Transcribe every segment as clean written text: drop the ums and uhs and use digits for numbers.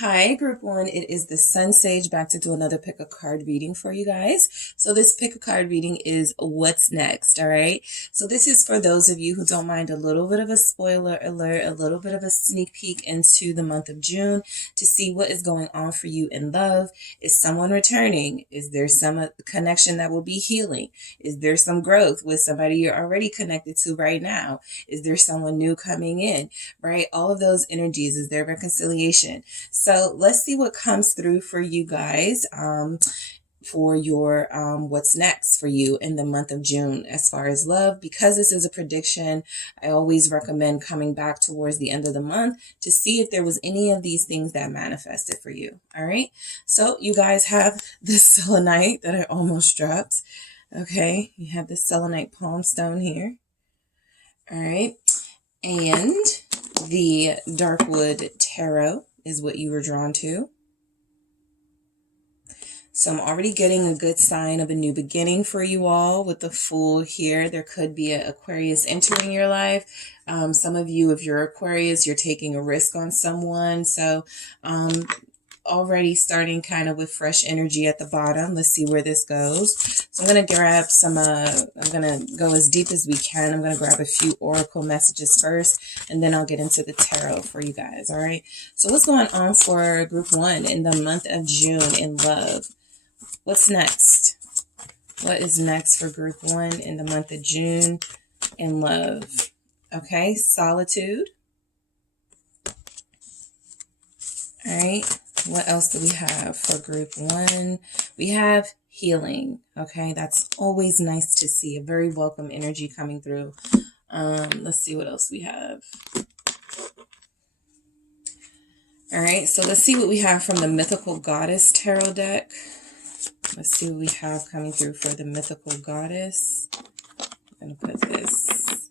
Hi, group one. It is the SunSage back to do another pick a card reading for you guys. So this pick a card reading is what's next. All right. So this is for those of you who don't mind a little bit of a spoiler alert, a little bit of a sneak peek into the month of June to see what is going on for you in love. Is someone returning? Is there some connection that will be healing? Is there some growth with somebody you're already connected to right now? Is there someone new coming in? Right. All of those energies. Is there reconciliation? So let's see what comes through for you guys for your what's next for you in the month of June as far as love. Because this is a prediction, I always recommend coming back towards the end of the month to see if there was any of these things that manifested for you. All right. So you guys have this selenite that I almost dropped. Okay. You have this selenite palm stone here. All right. And the Darkwood Tarot is what you were drawn to. So I'm already getting a good sign of a new beginning for you all with the Fool here. There could be an Aquarius entering your life. Some of you, if you're Aquarius, you're taking a risk on someone. So already starting kind of with fresh energy at the bottom. Let's see where this goes. So I'm going to grab some, I'm going to go as deep as we can. I'm going to grab a few oracle messages first, and then I'll get into the tarot for you guys. All right. So what's going on for group one in the month of June in love? What's next? What is next for group one in the month of June in love? Okay. Solitude. All right. What else do we have for group one? We have healing. Okay, that's always nice to see. A very welcome energy coming through. Let's see what else we have. All right, so let's see what we have from the Mythical Goddess Tarot deck. Let's see what we have coming through for the Mythical Goddess. I'm going to put this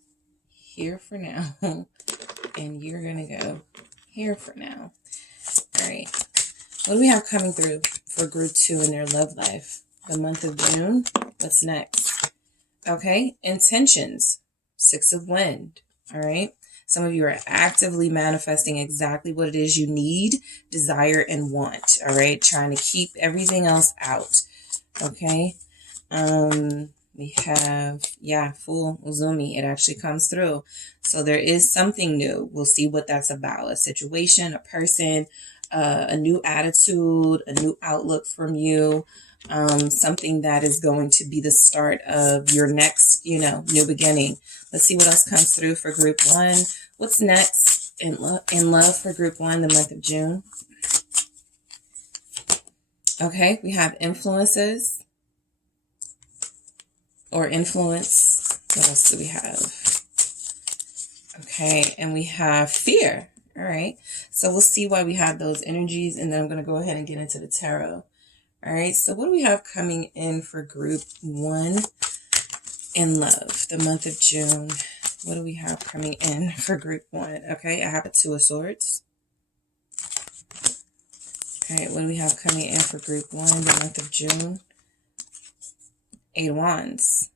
here for now, and you're going to go here for now. All right. What do we have coming through for group two in their love life? The month of June. What's next? Okay. Intentions. 6 of Wind. All right. Some of you are actively manifesting exactly what it is you need, desire, and want. All right. Trying to keep everything else out. Okay. We have, Fool Uzumi. It actually comes through. So there is something new. We'll see what that's about. A situation, a person, a new attitude, a new outlook from you, something that is going to be the start of your next, new beginning. Let's see what else comes through for group one. What's next in love for group one, the month of June? Okay, we have influences or influence. What else do we have? Okay, and we have fear. All right, so we'll see why we have those energies, and then I'm going to go ahead and get into the tarot. All right, so what do we have coming in for group one in love, the month of June? What do we have coming in for group one? Okay, I have a 2 of Swords. All right, what do we have coming in for group one, the month of June? 8 of Wands.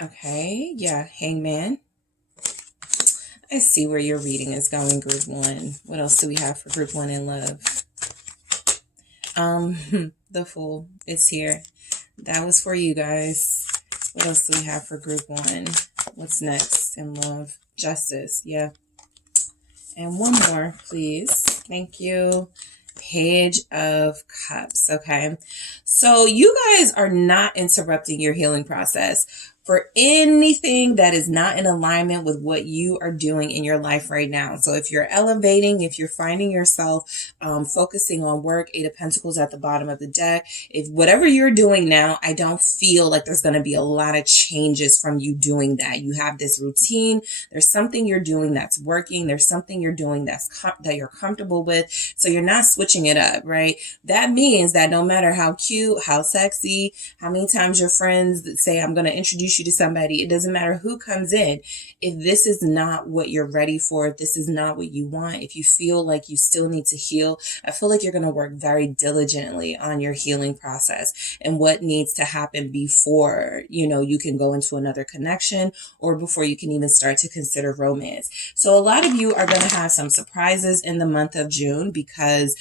Okay, Hangman. I see where your reading is going, group one. What else do we have for group one in love? The Fool is here. That was for you guys. What else do we have for group one? What's next in love? Justice, And one more, please. Thank you. Page of Cups. Okay. So you guys are not interrupting your healing process for anything that is not in alignment with what you are doing in your life right now. So if you're elevating, if you're finding yourself focusing on work, 8 of Pentacles at the bottom of the deck, if whatever you're doing now, I don't feel like there's going to be a lot of changes from you doing that. You have this routine. There's something you're doing that's working. There's something you're doing that you're comfortable with. So you're not switching it up, right? That means that no matter how cute, how sexy, how many times your friends say, I'm going to introduce introduce you to somebody. It doesn't matter who comes in. If this is not what you're ready for, if this is not what you want, if you feel like you still need to heal, I feel like you're going to work very diligently on your healing process and what needs to happen before, you know, you can go into another connection or before you can even start to consider romance. So a lot of you are going to have some surprises in the month of June because,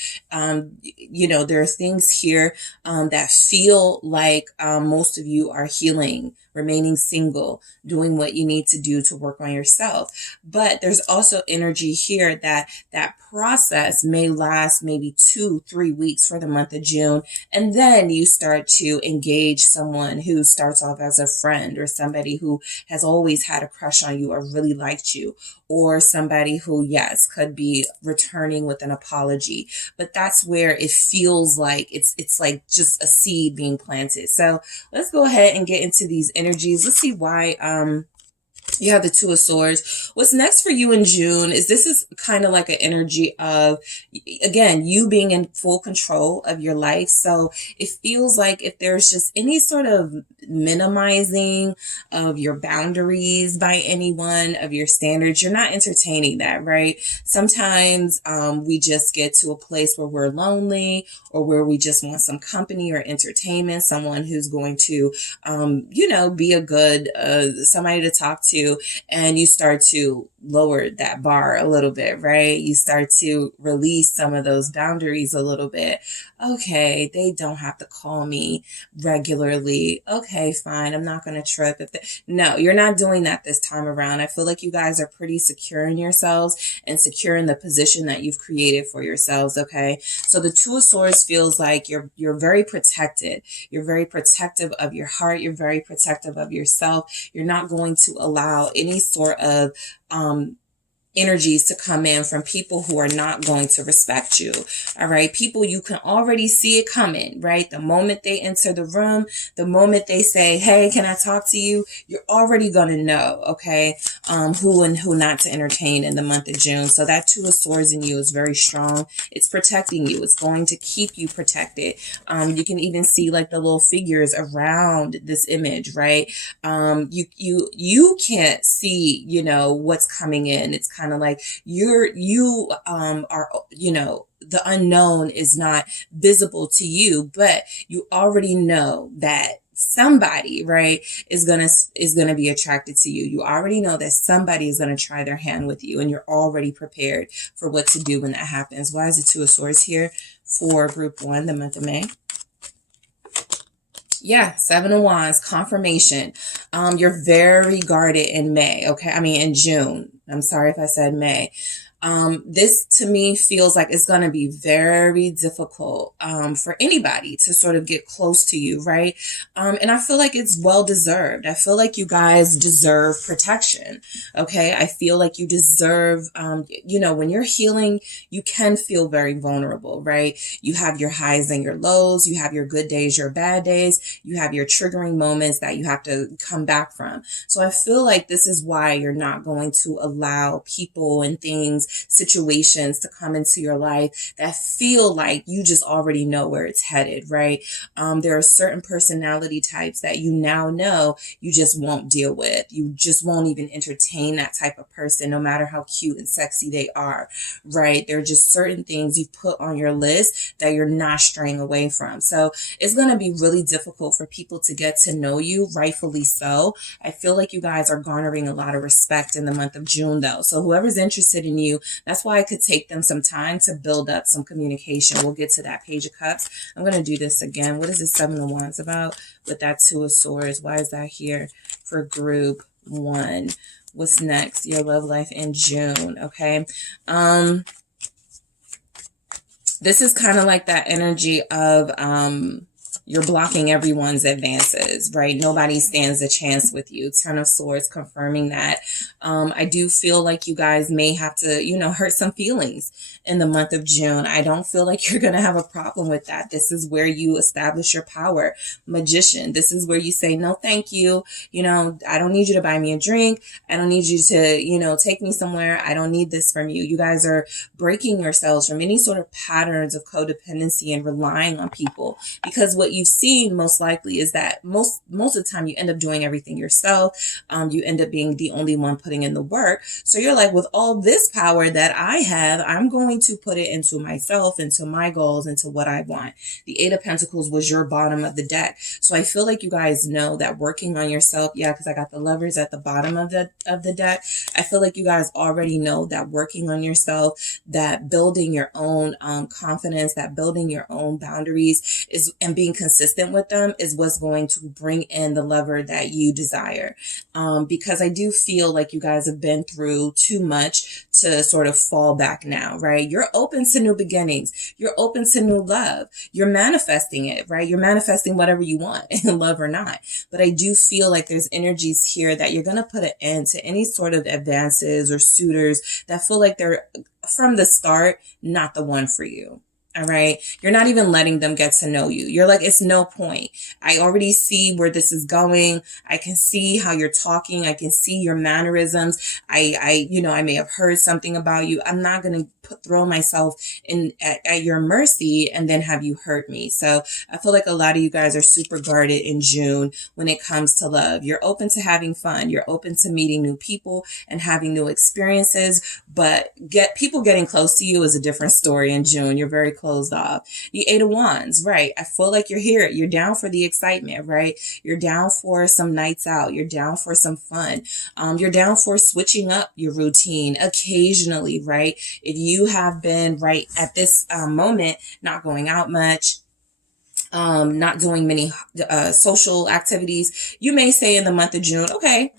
you know, there are things here that feel like most of you are healing, remaining single, doing what you need to do to work on yourself. But there's also energy here that process may last maybe 2-3 weeks for the month of June. And then you start to engage someone who starts off as a friend or somebody who has always had a crush on you or really liked you, or somebody who, yes, could be returning with an apology. But that's where it feels like it's like just a seed being planted. So let's go ahead and get into these energies. Let's see why you have the Two of Swords. What's next for you in June is this is kind of like an energy of, again, you being in full control of your life. So it feels like if there's just any sort of minimizing of your boundaries by anyone, of your standards, you're not entertaining that, right? Sometimes we just get to a place where we're lonely or where we just want some company or entertainment, someone who's going to, you know, be a good, somebody to talk to, and you start to lower that bar a little bit, right? You start to release some of those boundaries a little bit. Okay, they don't have to call me regularly. Okay, fine. I'm not going to trip. No, you're not doing that this time around. I feel like you guys are pretty secure in yourselves and secure in the position that you've created for yourselves. Okay, so the Two of Swords feels like you're very protected. You're very protective of your heart. You're very protective of yourself. You're not going to allow any sort of energies to come in from people who are not going to respect you. All right. People, you can already see it coming, right? The moment they enter the room, the moment they say, hey, can I talk to you? You're already going to know, okay, who and who not to entertain in the month of June. So that Two of Swords in you is very strong. It's protecting you. It's going to keep you protected. You can even see like the little figures around this image, right? You can't see, you know, what's coming in. It's kind of like you are, you know, the unknown is not visible to you, but you already know that somebody, right, is gonna be attracted to you. You already know that somebody is gonna try their hand with you, and you're already prepared for what to do when that happens. Why is the Two of Swords here for group 1, the month of May? Yeah, Seven of Wands, confirmation. You're very guarded in May, okay? I mean, in June. I'm sorry if I said May. This to me feels like it's going to be very difficult for anybody to sort of get close to you, right? And I feel like it's well deserved. I feel like you guys deserve protection, okay? I feel like you deserve, you know, when you're healing, you can feel very vulnerable, right? You have your highs and your lows. You have your good days, your bad days. You have your triggering moments that you have to come back from. So I feel like this is why you're not going to allow people and things, situations to come into your life that feel like you just already know where it's headed, right? There are certain personality types that you now know you just won't deal with. You just won't even entertain that type of person, no matter how cute and sexy they are, right? There are just certain things you put on your list that you're not straying away from. So it's going to be really difficult for people to get to know you, rightfully so. I feel like you guys are garnering a lot of respect in the month of June, though. So whoever's interested in you, that's why it could take them some time to build up some communication. We'll get to that Page of Cups. I'm going to do this again. What is this Seven of Wands about with that Two of Swords? Why is that here for group 1? What's next? Your love life in June, okay? This is kind of like that energy of you're blocking everyone's advances, right? Nobody stands a chance with you. Ten of Swords confirming that. I do feel like you guys may have to, you know, hurt some feelings in the month of June. I don't feel like you're going to have a problem with that. This is where you establish your power. Magician. This is where you say, no, thank you. You know, I don't need you to buy me a drink. I don't need you to, you know, take me somewhere. I don't need this from you. You guys are breaking yourselves from any sort of patterns of codependency and relying on people, because what you've seen most likely is that most of the time you end up doing everything yourself. You end up being the only one putting in the work. So you're like, with all this power that I have, I'm going to put it into myself, into my goals, into what I want. The Eight of Pentacles was your bottom of the deck. So I feel like you guys know that working on yourself, yeah, because I got the Lovers at the bottom of the deck. I feel like you guys already know that working on yourself, that building your own confidence, that building your own boundaries is, and being consistent with them, is what's going to bring in the lover that you desire. Because I do feel like you guys have been through too much to sort of fall back now, right? You're open to new beginnings. You're open to new love. You're manifesting it, right? You're manifesting whatever you want, in love or not. But I do feel like there's energies here that you're going to put an end to any sort of advances or suitors that feel like they're, from the start, not the one for you. All right. You're not even letting them get to know you. You're like, it's no point. I already see where this is going. I can see how you're talking. I can see your mannerisms. I may have heard something about you. I'm not going to throw myself in at your mercy and then have you hurt me. So I feel like a lot of you guys are super guarded in June when it comes to love. You're open to having fun. You're open to meeting new people and having new experiences, but people getting close to you is a different story in June. You're very closed off. The Eight of Wands, right? I feel like you're here. You're down for the excitement, right? You're down for some nights out. You're down for some fun. You're down for switching up your routine occasionally, right? If you have been right at this moment, not going out much, not doing many social activities, you may say in the month of June, okay,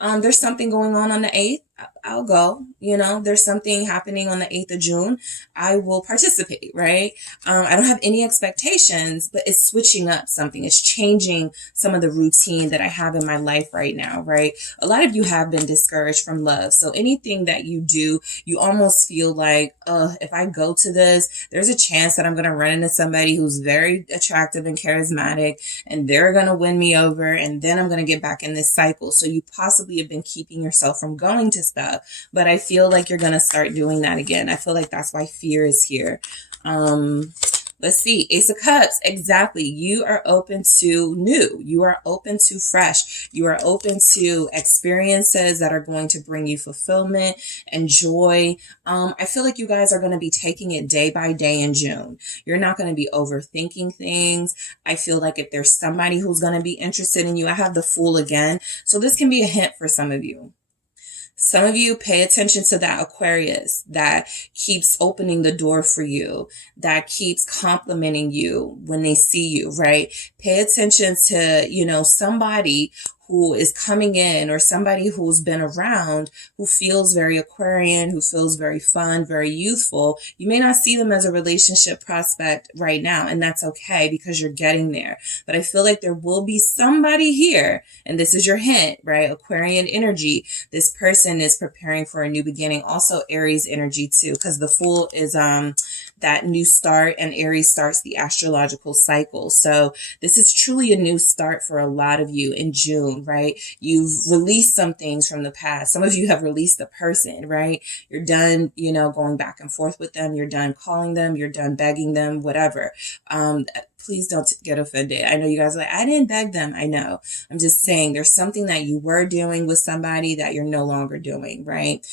there's something going on the 8th. I'll go, there's something happening on the 8th of June. I will participate, right? I don't have any expectations, but it's switching up something. It's changing some of the routine that I have in my life right now, right? A lot of you have been discouraged from love. So anything that you do, you almost feel like, if I go to this, there's a chance that I'm going to run into somebody who's very attractive and charismatic, and they're going to win me over, and then I'm going to get back in this cycle. So you possibly have been keeping yourself from going to stuff. But I feel like you're going to start doing that again. I feel like that's why fear is here. Let's see. Ace of Cups. Exactly. You are open to new. You are open to fresh. You are open to experiences that are going to bring you fulfillment and joy. I feel like you guys are going to be taking it day by day in June. You're not going to be overthinking things. I feel like if there's somebody who's going to be interested in you, I have the Fool again. So this can be a hint for some of you. Some of you pay attention to that Aquarius that keeps opening the door for you, that keeps complimenting you when they see you, right? Pay attention to, somebody who is coming in, or somebody who's been around, who feels very Aquarian, who feels very fun, very youthful. You may not see them as a relationship prospect right now, and that's okay because you're getting there. But I feel like there will be somebody here, and this is your hint, right? Aquarian energy. This person is preparing for a new beginning. Also Aries energy too, because the Fool is that new start, and Aries starts the astrological cycle. So this is truly a new start for a lot of you in June, right? You've released some things from the past. Some of you have released the person, right? You're done, going back and forth with them. You're done calling them. You're done begging them, whatever. Please don't get offended. I know you guys are like, I didn't beg them. I know. I'm just saying there's something that you were doing with somebody that you're no longer doing, right?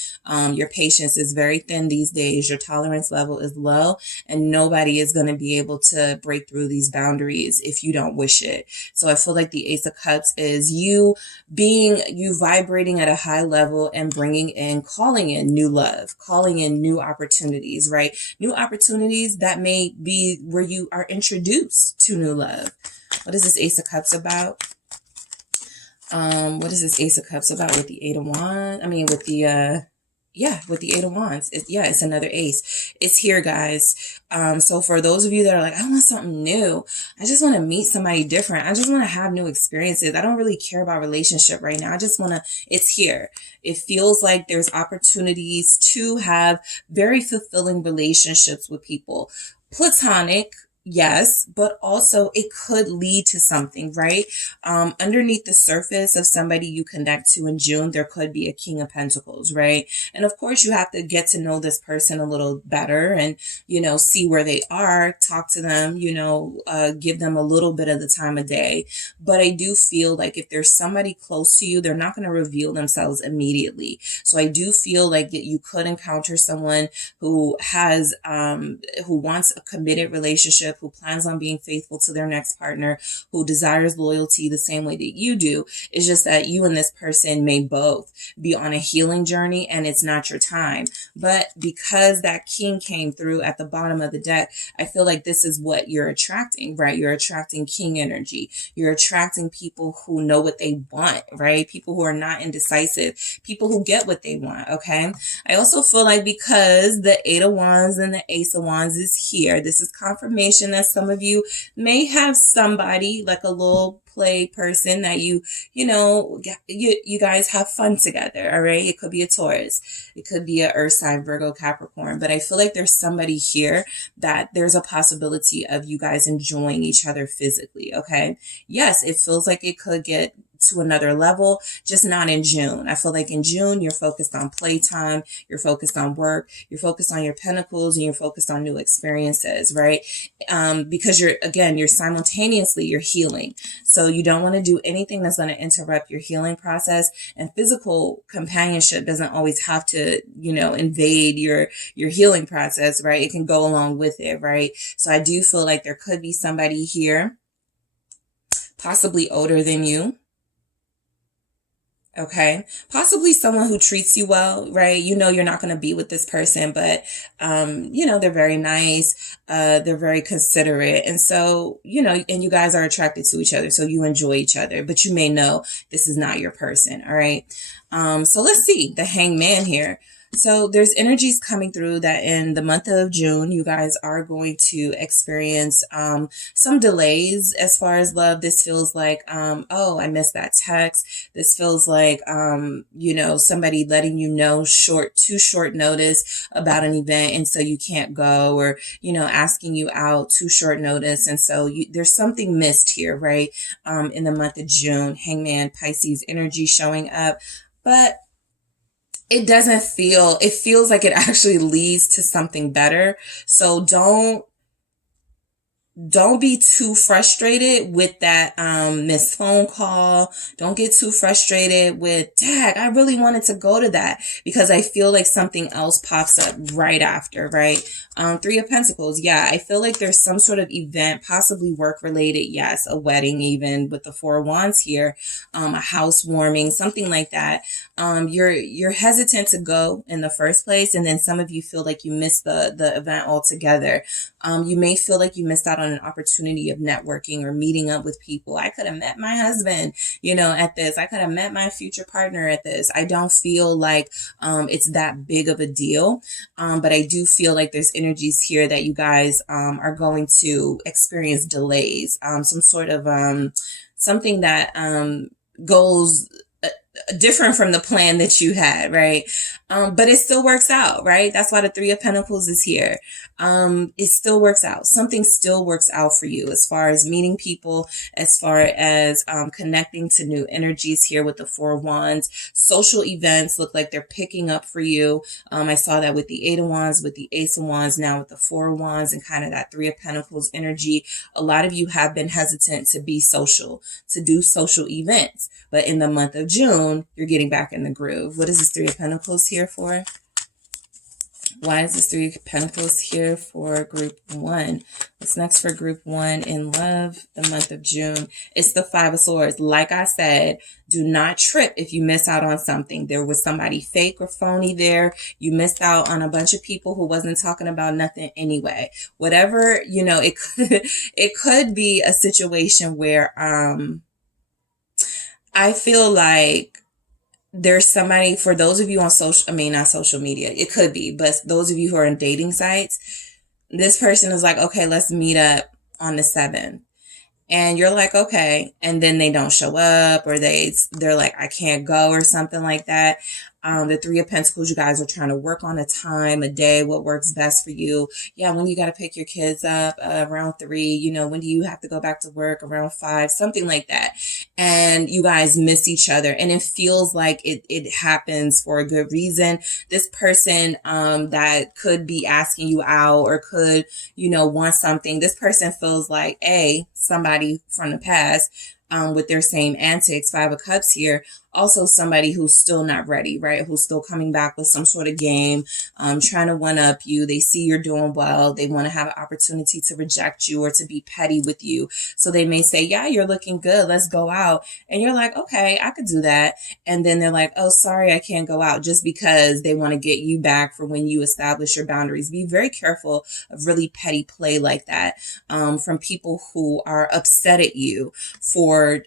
Your patience is very thin these days. Your tolerance level is low, and nobody is going to be able to break through these boundaries if you don't wish it. So I feel like the Ace of Cups is you vibrating at a high level and calling in new love, calling in new opportunities, right? New opportunities that may be where you are introduced to new love. What is this Ace of Cups about? What is this Ace of Cups about with the Eight of Wands? With the with the Eight of Wands. It's another ace. It's here, guys. So for those of you that are like, I want something new. I just want to meet somebody different. I just want to have new experiences. I don't really care about relationship right now. I just want to, it's here. It feels like there's opportunities to have very fulfilling relationships with people. Platonic, yes, but also it could lead to something, right? Underneath the surface of somebody you connect to in June, there could be a King of Pentacles, right? And of course, you have to get to know this person a little better and, see where they are, talk to them, give them a little bit of the time of day. But I do feel like if there's somebody close to you, they're not going to reveal themselves immediately. So I do feel like that you could encounter someone who has, who wants a committed relationship, who plans on being faithful to their next partner, who desires loyalty the same way that you do. It's just that you and this person may both be on a healing journey and it's not your time. But because that king came through at the bottom of the deck, I feel like this is what you're attracting, right? You're attracting king energy. You're attracting people who know what they want, right? People who are not indecisive, people who get what they want, okay? I also feel like because the Eight of Wands and the Ace of Wands is here, this is confirmation that some of you may have somebody like a little play person that you guys have fun together, all right? It could be a Taurus. It could be a Earth sign, Virgo, Capricorn. But I feel like there's somebody here that there's a possibility of you guys enjoying each other physically, okay? Yes, it feels like it could get to another level, just not in June. I feel like in June, you're focused on playtime, you're focused on work, you're focused on your pentacles, and you're focused on new experiences, right? Because you're simultaneously, you're healing. So you don't want to do anything that's going to interrupt your healing process, and physical companionship doesn't always have to, invade your healing process, right? It can go along with it, right? So I do feel like there could be somebody here, possibly older than you. Okay. Possibly someone who treats you well, right? You're not going to be with this person, but, they're very nice. They're very considerate. And so, and you guys are attracted to each other. So you enjoy each other, but you may know this is not your person. All right. So let's see the Hangman here. So there's energies coming through that in the month of June, you guys are going to experience some delays as far as love. This feels like, oh, I missed that text. This feels like, somebody letting you know too short notice about an event. And so you can't go, or, asking you out too short notice. And so there's something missed here, right? In the month of June, Hangman, Pisces energy showing up. But it feels like it actually leads to something better. So don't be too frustrated with that missed phone call. Don't get too frustrated with, dang, I really wanted to go to that, because I feel like something else pops up right after, right? Three of Pentacles. Yeah, I feel like there's some sort of event, possibly work related. Yes, a wedding, even with the Four of Wands here, a housewarming, something like that. You're hesitant to go in the first place, and then some of you feel like you missed the event altogether. You may feel like you missed out on an opportunity of networking or meeting up with people. I could have met my husband, at this. I could have met my future partner at this. I don't feel like it's that big of a deal. But I do feel like there's energies here that you guys are going to experience delays, some sort of something that goes different from the plan that you had, right? But it still works out, right? That's why the Three of Pentacles is here. It still works out. Something still works out for you as far as meeting people, as far as connecting to new energies here with the Four of Wands. Social events look like they're picking up for you. I saw that with the Eight of Wands, with the Ace of Wands, now with the Four of Wands, and kind of that Three of Pentacles energy. A lot of you have been hesitant to be social, to do social events. But in the month of June, you're getting back in the groove. What is this Three of Pentacles here for? Why is this Three of Pentacles here for group one? What's next for group one in love, the month of June? It's the Five of Swords. Like I said, do not trip if you miss out on something. There was somebody fake or phony there. You missed out on a bunch of people who wasn't talking about nothing anyway. Whatever, it could be a situation where I feel like there's somebody, for those of you on not social media, it could be, but those of you who are on dating sites, this person is like, okay, let's meet up on the 7th. And you're like, okay. And then they don't show up, or they're like, I can't go, or something like that. The Three of Pentacles, you guys are trying to work on a time, a day, what works best for you. Yeah, when you got to pick your kids up around 3, you know, when do you have to go back to work around 5, something like that. And you guys miss each other, and it feels like it happens for a good reason. This person that could be asking you out or could, you know, want something, this person feels like somebody from the past with their same antics, 5 of Cups here. Also somebody who's still not ready, right? Who's still coming back with some sort of game, trying to one-up you. They see you're doing well. They want to have an opportunity to reject you or to be petty with you. So they may say, yeah, you're looking good. Let's go out. And you're like, okay, I could do that. And then they're like, oh, sorry, I can't go out, just because they want to get you back for when you establish your boundaries. Be very careful of really petty play like that from people who are upset at you for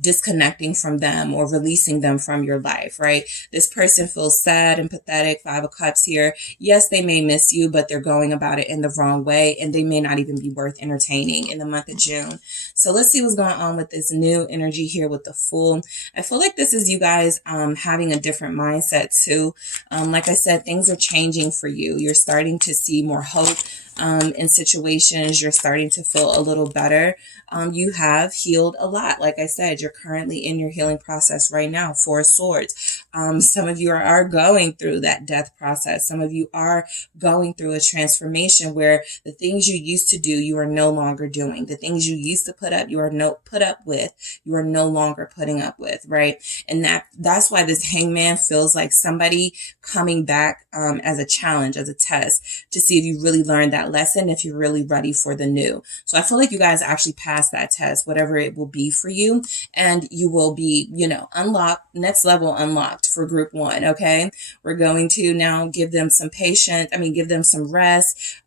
disconnecting from them or releasing them from your life, right? This person feels sad and pathetic, 5 of Cups here. Yes, they may miss you, but they're going about it in the wrong way, and they may not even be worth entertaining in the month of June. So let's see what's going on with this new energy here with the Fool. I feel like this is you guys having a different mindset too. Like I said, things are changing for you. You're starting to see more hope in situations. You're starting to feel a little better. You have healed a lot. Like I said, you're currently in your healing process right now. 4 of Swords. Some of you are going through that death process. Some of you are going through a transformation where the things you used to do, you are no longer doing. The things you used to put up, you are you are no longer putting up with, right? And that's why this Hangman feels like somebody coming back as a challenge, as a test, to see if you really learned that lesson, if you're really ready for the new. So I feel like you guys actually passed that test, whatever it will be for you, and you will be, you know, unlocked, next level unlocked for group 1. Okay, we're going to now give them some patience. Give them some rest.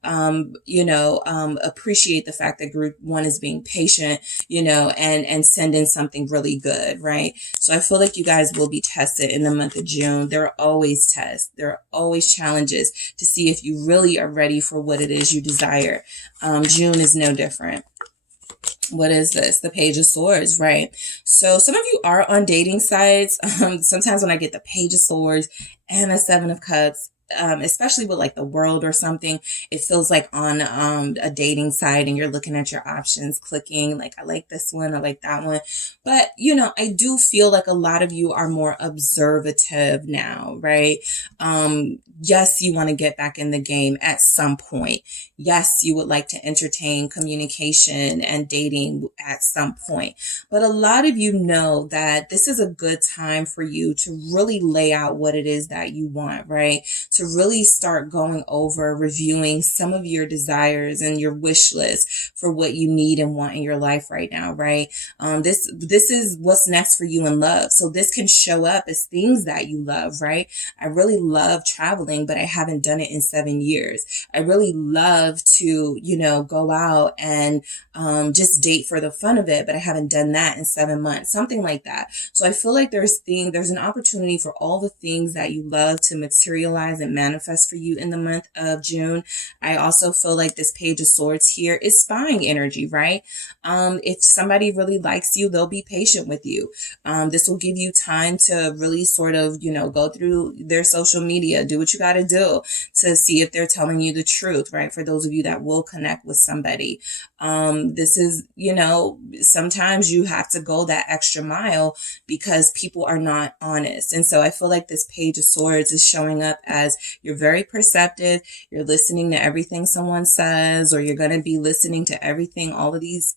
Appreciate the fact that group 1 is being patient, you know, and send in something really good, right? So I feel like you guys will be tested in the month of June. There are always tests. There are always challenges to see if you really are ready for what it is you desire. June is no different. What is this? The Page of Swords, right? So some of you are on dating sites. Sometimes when I get the Page of Swords and the 7 of Cups, especially with like the World or something, it feels like on a dating site and you're looking at your options, clicking like, I like this one, I like that one. But, you know, I do feel like a lot of you are more observative now, right? Yes, you want to get back in the game at some point. Yes, you would like to entertain communication and dating at some point. But a lot of you know that this is a good time for you to really lay out what it is that you want, right? To really start going over, reviewing some of your desires and your wish list for what you need and want in your life right now, right? This is what's next for you in love. So this can show up as things that you love, right? I really love traveling, but I haven't done it in 7 years. I really love to, you know, go out and just date for the fun of it, but I haven't done that in 7 months, something like that. So I feel like there's an opportunity for all the things that you love to materialize and manifest for you in the month of June. I also feel like this Page of Swords here is spying energy, right? If somebody really likes you, they'll be patient with you. This will give you time to really sort of, you know, go through their social media, do what you got to do to see if they're telling you the truth, right? For those of you that will connect with somebody. This is, you know, sometimes you have to go that extra mile because people are not honest. And so I feel like this Page of Swords is showing up as you're very perceptive. You're listening to everything someone says, or you're going to be listening to everything all of these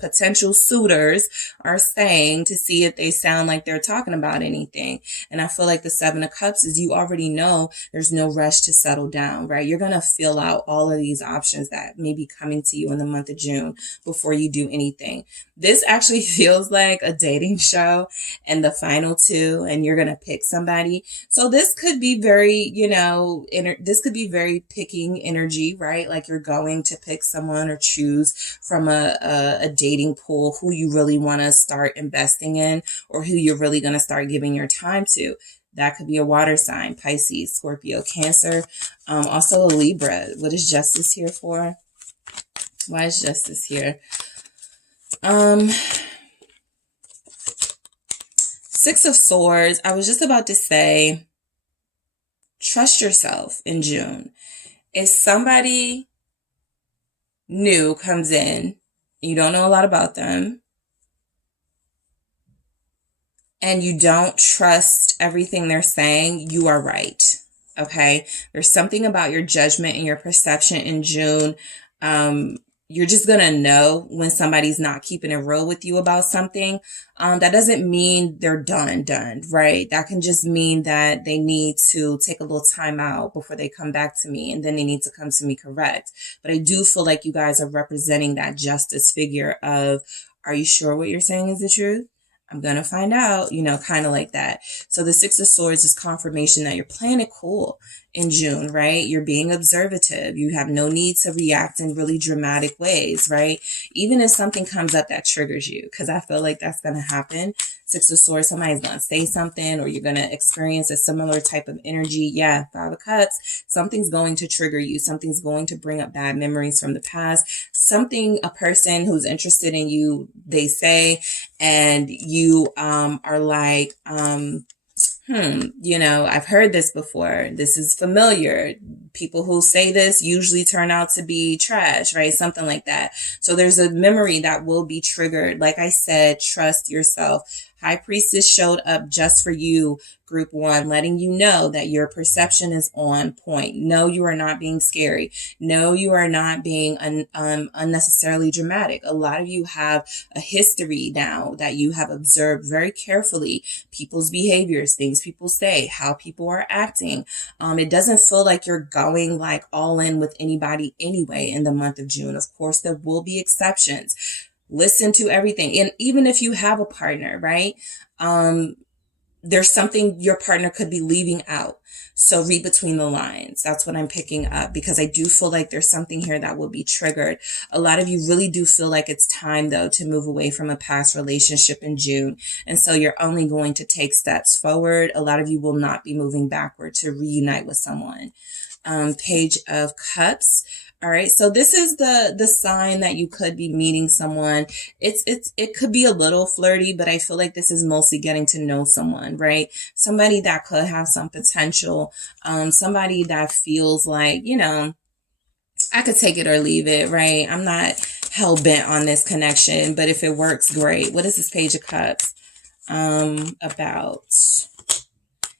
potential suitors are saying to see if they sound like they're talking about anything. And I feel like the 7 of Cups is you already know there's no rush to settle down, right? You're going to fill out all of these options that may be coming to you in the month of June before you do anything. This actually feels like a dating show and the final 2, and you're going to pick somebody. So this could be very, you know, this could be very picking energy, right? Like you're going to pick someone or choose from a dating pool who you really want to start investing in or who you're really going to start giving your time to. That could be a water sign, Pisces, Scorpio, Cancer, also a Libra. What is Justice here for? Why is Justice here? 6 of Swords. I was just about to say, trust yourself in June. If somebody new comes in, you don't know a lot about them, and you don't trust everything they're saying, you are right. Okay? There's something about your judgment and your perception in June. You're just going to know when somebody's not keeping it real with you about something. That doesn't mean they're done, right? That can just mean that they need to take a little time out before they come back to me, and then they need to come to me correct. But I do feel like you guys are representing that justice figure of, are you sure what you're saying is the truth? I'm going to find out, kind of like that. So the Six of Swords is confirmation that you're playing it cool in June, right? You're being observative. You have no need to react in really dramatic ways, right? Even if something comes up that triggers you, because I feel like that's going to happen. Six of Swords, somebody's going to say something, or you're going to experience a similar type of energy. Yeah, Five of Cups, something's going to trigger you. Something's going to bring up bad memories from the past. A person who's interested in you, they say, and you are like, I've heard this before. This is familiar. People who say this usually turn out to be trash, right? Something like that. So there's a memory that will be triggered. Like I said, trust yourself. High Priestess showed up just for you, Group 1, letting you know that your perception is on point. No, you are not being scary. No, you are not being unnecessarily dramatic. A lot of you have a history now that you have observed very carefully people's behaviors, things people say, how people are acting. It doesn't feel like you're going like all in with anybody anyway in the month of June. Of course, there will be exceptions. Listen to everything. And even if you have a partner, right? There's something your partner could be leaving out. So read between the lines. That's what I'm picking up, because I do feel like there's something here that will be triggered. A lot of you really do feel like it's time, though, to move away from a past relationship in June. And so you're only going to take steps forward. A lot of you will not be moving backward to reunite with someone. Page of Cups. All right. So this is the sign that you could be meeting someone. It could be a little flirty, but I feel like this is mostly getting to know someone, right? Somebody that could have some potential. Somebody that feels like, I could take it or leave it, right? I'm not hell bent on this connection, but if it works, great. What is this Page of Cups about?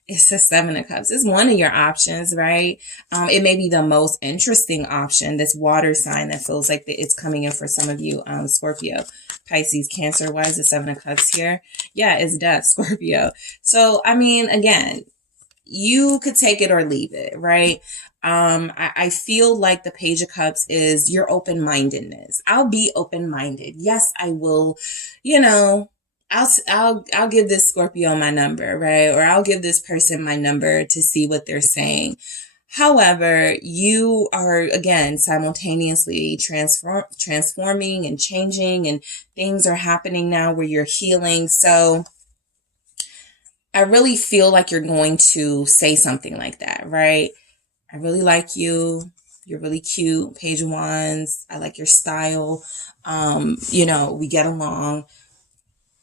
It's the Seven of Cups. It's one of your options, right? It may be the most interesting option. This water sign that feels like it's coming in for some of you, Scorpio, Pisces, Cancer. Why is the Seven of Cups here? Yeah, it's death, Scorpio. So, I mean, again, you could take it or leave it, right? I feel like the Page of Cups is your open-mindedness. I'll be open-minded. Yes, I will, I'll give this Scorpio my number, right? Or I'll give this person my number to see what they're saying. However, you are, again, simultaneously transforming and changing, and things are happening now where you're healing. So I really feel like you're going to say something like that, right? I really like you. You're really cute. Page of Wands. I like your style. We get along.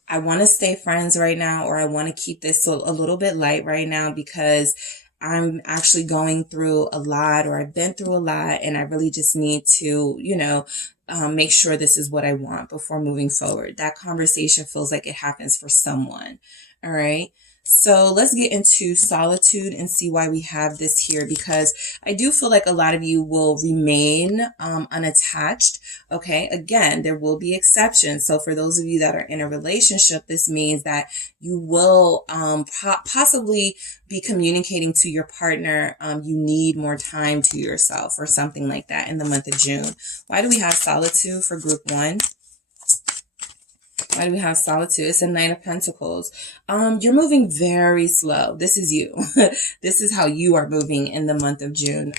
I want to stay friends right now, or I want to keep this a little bit light right now, because I'm actually going through a lot, or I've been through a lot, and I really just need to, make sure this is what I want before moving forward. That conversation feels like it happens for someone. All right. So let's get into solitude and see why we have this here, because I do feel like a lot of you will remain unattached. Okay. Again, there will be exceptions. So for those of you that are in a relationship, this means that you will possibly be communicating to your partner. You need more time to yourself or something like that in the month of June. Why do we have solitude for Group 1? Why do we have solitude? It's a Knight of Pentacles. You're moving very slow. This is you. This is how you are moving in the month of June.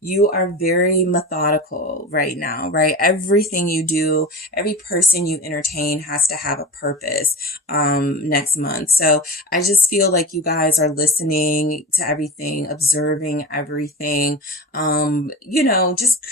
You are very methodical right now, right? Everything you do, every person you entertain has to have a purpose next month. So I just feel like you guys are listening to everything, observing everything. Just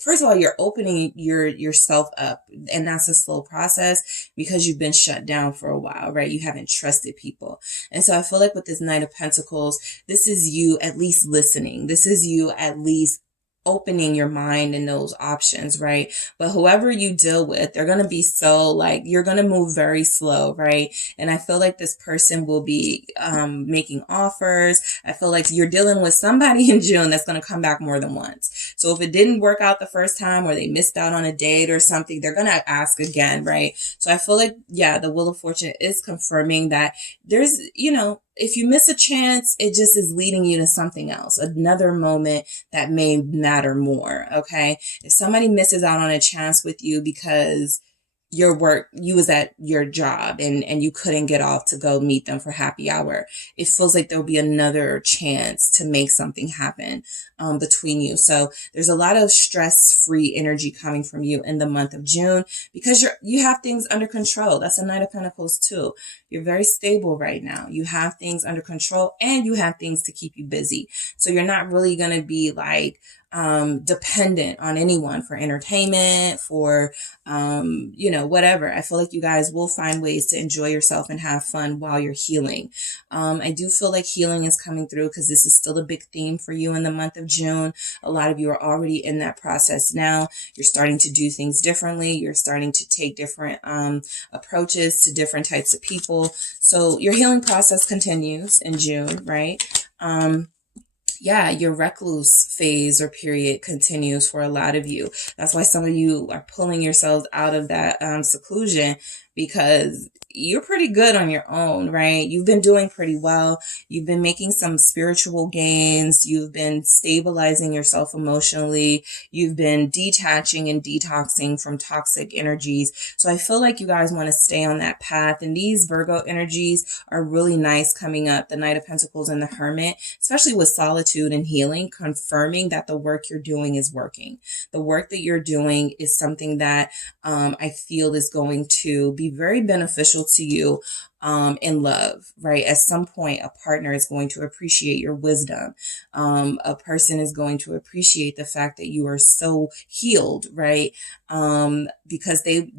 first of all, you're opening yourself up, and that's a slow process. process because you've been shut down for a while, right? You haven't trusted people. And so I feel like with this Knight of Pentacles, this is you at least listening. This is you at least opening your mind in those options, right? But whoever you deal with, they're going to be so like, you're going to move very slow, right? And I feel like this person will be making offers. I feel like you're dealing with somebody in June that's going to come back more than once. So if it didn't work out the first time or they missed out on a date or something, they're going to ask again, right? So I feel like, yeah, the Wheel of Fortune is confirming that there's, you know, if you miss a chance, it just is leading you to something else, another moment that may matter more, okay? If somebody misses out on a chance with you because you was at your job and you couldn't get off to go meet them for happy hour, it feels like there'll be another chance to make something happen between you. So there's a lot of stress-free energy coming from you in the month of June because you have things under control. That's a Knight of Pentacles too. You're very stable right now. You have things under control and you have things to keep you busy. So you're not really going to be like dependent on anyone for entertainment, for, you know, whatever. I feel like you guys will find ways to enjoy yourself and have fun while you're healing. I do feel like healing is coming through because this is still a big theme for you in the month of June. A lot of you are already in that process now. You're starting to do things differently. You're starting to take different approaches to different types of people. So your healing process continues in June, right? Yeah, your recluse phase or period continues for a lot of you. That's why some of you are pulling yourselves out of that seclusion because you're pretty good on your own, right? You've been doing pretty well. You've been making some spiritual gains. You've been stabilizing yourself emotionally. You've been detaching and detoxing from toxic energies. So I feel like you guys want to stay on that path. And these Virgo energies are really nice coming up. The Knight of Pentacles and the Hermit, especially with solitude and healing, confirming that the work you're doing is working. The work that you're doing is something that I feel is going to be very beneficial to you in love, right? At some point, a partner is going to appreciate your wisdom. A person is going to appreciate the fact that you are so healed, right? Because they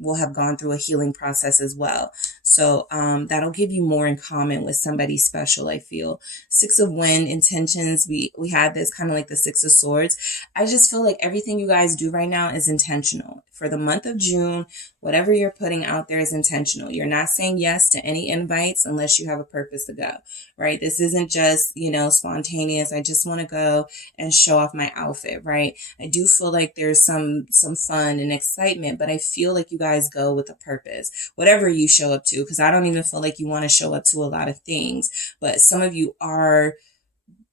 will have gone through a healing process as well. So that'll give you more in common with somebody special, I feel. Six of Wind intentions. We had this kind of like the Six of Swords. I just feel like everything you guys do right now is intentional. For the month of June, whatever you're putting out there is intentional. You're not saying yes to any invites unless you have a purpose to go, right? This isn't just, you know, spontaneous. I just want to go and show off my outfit, right? I do feel like there's some fun and excitement, but I feel like you guys go with a purpose, whatever you show up to, because I don't even feel like you want to show up to a lot of things, but some of you are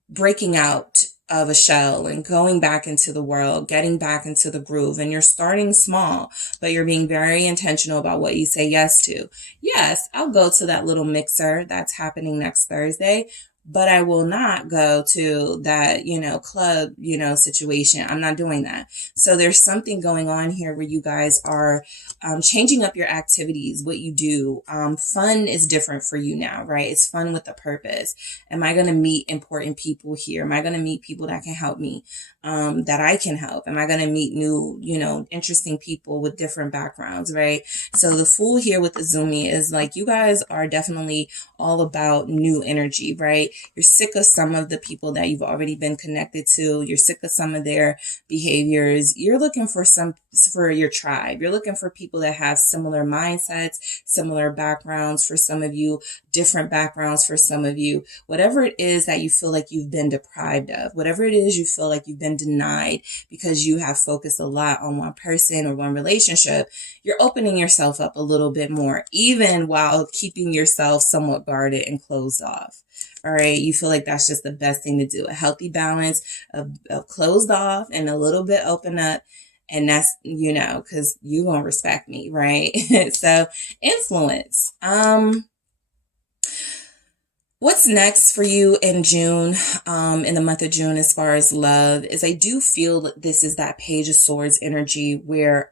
breaking out of a shell and going back into the world, getting back into the groove. And you're starting small, but you're being very intentional about what you say yes to. Yes, I'll go to that little mixer that's happening next Thursday, but I will not go to that, you know, club, you know, situation. I'm not doing that. So there's something going on here where you guys are changing up your activities, what you do. Fun is different for you now, right? It's fun with a purpose. Am I going to meet important people here? Am I going to meet people that can help me, that I can help? Am I going to meet new, you know, interesting people with different backgrounds, right? So the Fool here with the Zumi is like, you guys are definitely all about new energy, right? You're sick of some of the people that you've already been connected to. You're sick of some of their behaviors. You're looking for your tribe. You're looking for people that have similar mindsets, similar backgrounds for some of you, different backgrounds for some of you. Whatever it is that you feel like you've been deprived of, whatever it is you feel like you've been denied because you have focused a lot on one person or one relationship, you're opening yourself up a little bit more, even while keeping yourself somewhat guarded and closed off. All right. You feel like that's just the best thing to do. A healthy balance of closed off and a little bit open up. And that's, you know, because you won't respect me, right? So influence. What's next for you in June, in the month of June, as far as love, is I do feel that this is that Page of Swords energy where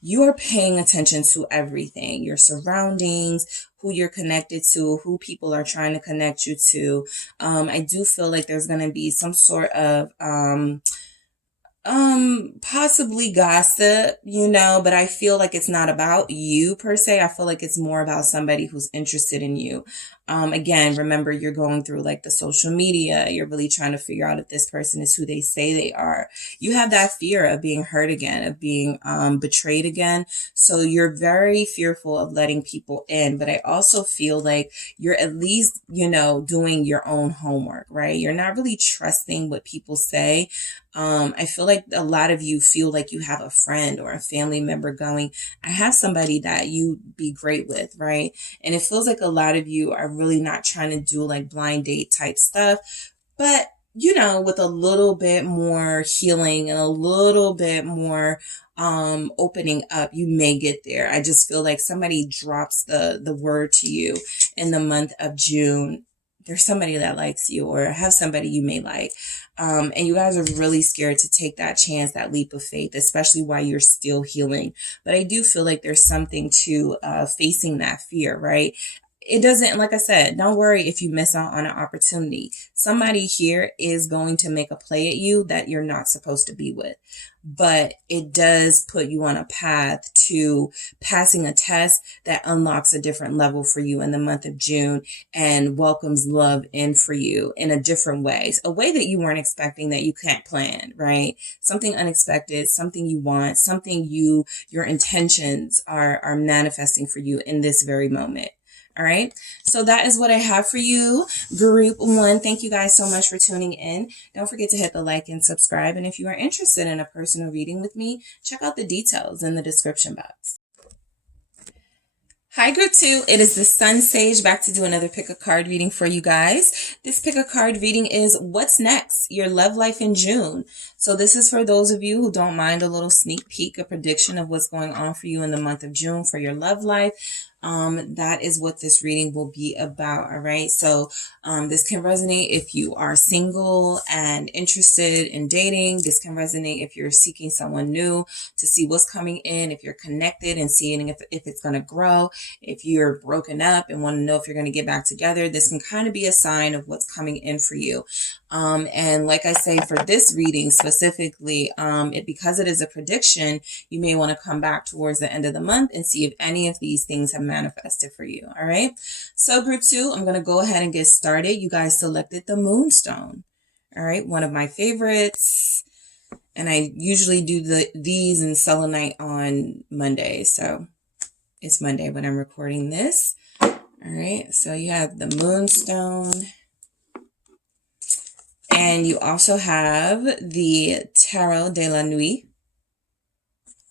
you are paying attention to everything, your surroundings, who you're connected to, who people are trying to connect you to. I do feel like there's going to be some sort of Possibly gossip, you know, but I feel like it's not about you per se. I feel like it's more about somebody who's interested in you. Again, remember you're going through like the social media. You're really trying to figure out if this person is who they say they are. You have that fear of being hurt again, of being betrayed again. So you're very fearful of letting people in. But I also feel like you're at least, you know, doing your own homework, right? You're not really trusting what people say. I feel like a lot of you feel like you have a friend or a family member going, I have somebody that you be great with, right? And it feels like a lot of you are really not trying to do like blind date type stuff, but you know, with a little bit more healing and a little bit more opening up, you may get there. I just feel like somebody drops the word to you in the month of June. There's somebody that likes you or have somebody you may like. And you guys are really scared to take that chance, that leap of faith, especially while you're still healing. But I do feel like there's something to facing that fear, right? It doesn't, like I said, don't worry if you miss out on an opportunity. Somebody here is going to make a play at you that you're not supposed to be with. But it does put you on a path to passing a test that unlocks a different level for you in the month of June and welcomes love in for you in a different way, a way that you weren't expecting, that you can't plan, right? Something unexpected, something you want, something your intentions are manifesting for you in this very moment. All right. So that is what I have for you, group one. Thank you guys so much for tuning in. Don't forget to hit the like and subscribe. And if you are interested in a personal reading with me, check out the details in the description box. Hi, group two. It is the SunSage back to do another pick a card reading for you guys. This pick a card reading is what's next, your love life in June. So this is for those of you who don't mind a little sneak peek, a prediction of what's going on for you in the month of June for your love life. That is what this reading will be about. All right. So, this can resonate if you are single and interested in dating. This can resonate if you're seeking someone new to see what's coming in, if you're connected and seeing if it's going to grow, if you're broken up and want to know if you're going to get back together. This can kind of be a sign of what's coming in for you. And like I say, for this reading specifically, because it is a prediction, you may want to come back towards the end of the month and see if any of these things have manifested for you. All right. So group two, I'm going to go ahead and get started. You guys selected the Moonstone. All right. One of my favorites. And I usually do these in selenite on Monday. So it's Monday when I'm recording this. All right. So you have the Moonstone. And you also have the Tarot de la Nuit.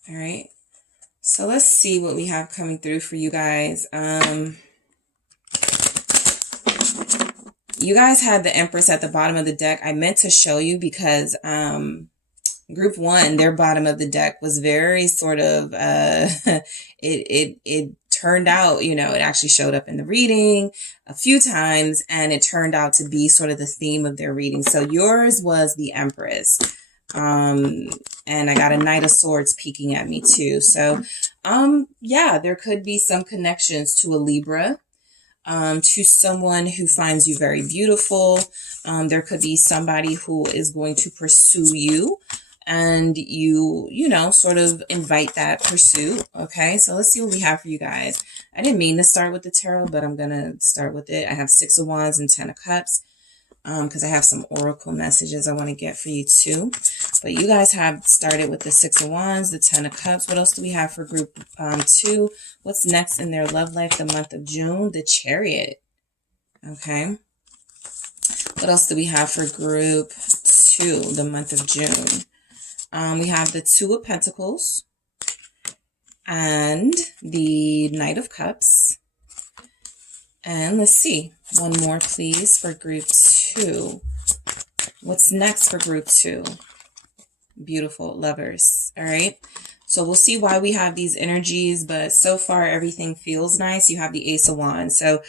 All right. So let's see what we have coming through for you guys. You guys had the Empress at the bottom of the deck. I meant to show you because group one, their bottom of the deck was very sort of, it turned out, you know, it actually showed up in the reading a few times and it turned out to be sort of the theme of their reading. So yours was the Empress. And I got a Knight of Swords peeking at me too. So, yeah, there could be some connections to a Libra, to someone who finds you very beautiful. There could be somebody who is going to pursue you. And you know, sort of invite that pursuit. Okay, so let's see what we have for you guys. I didn't mean to start with the tarot, but I'm going to start with it. I have 6 of Wands and 10 of Cups because I have some oracle messages I want to get for you too. But you guys have started with the 6 of Wands, the 10 of Cups. What else do we have for group 2? What's next in their love life the month of June? The Chariot. Okay. What else do we have for group 2 the month of June? We have the 2 of Pentacles and the Knight of Cups. And let's see, one more please for group 2. What's next for group 2? Beautiful lovers. All right. So we'll see why we have these energies, but so far everything feels nice. You have the Ace of Wands. So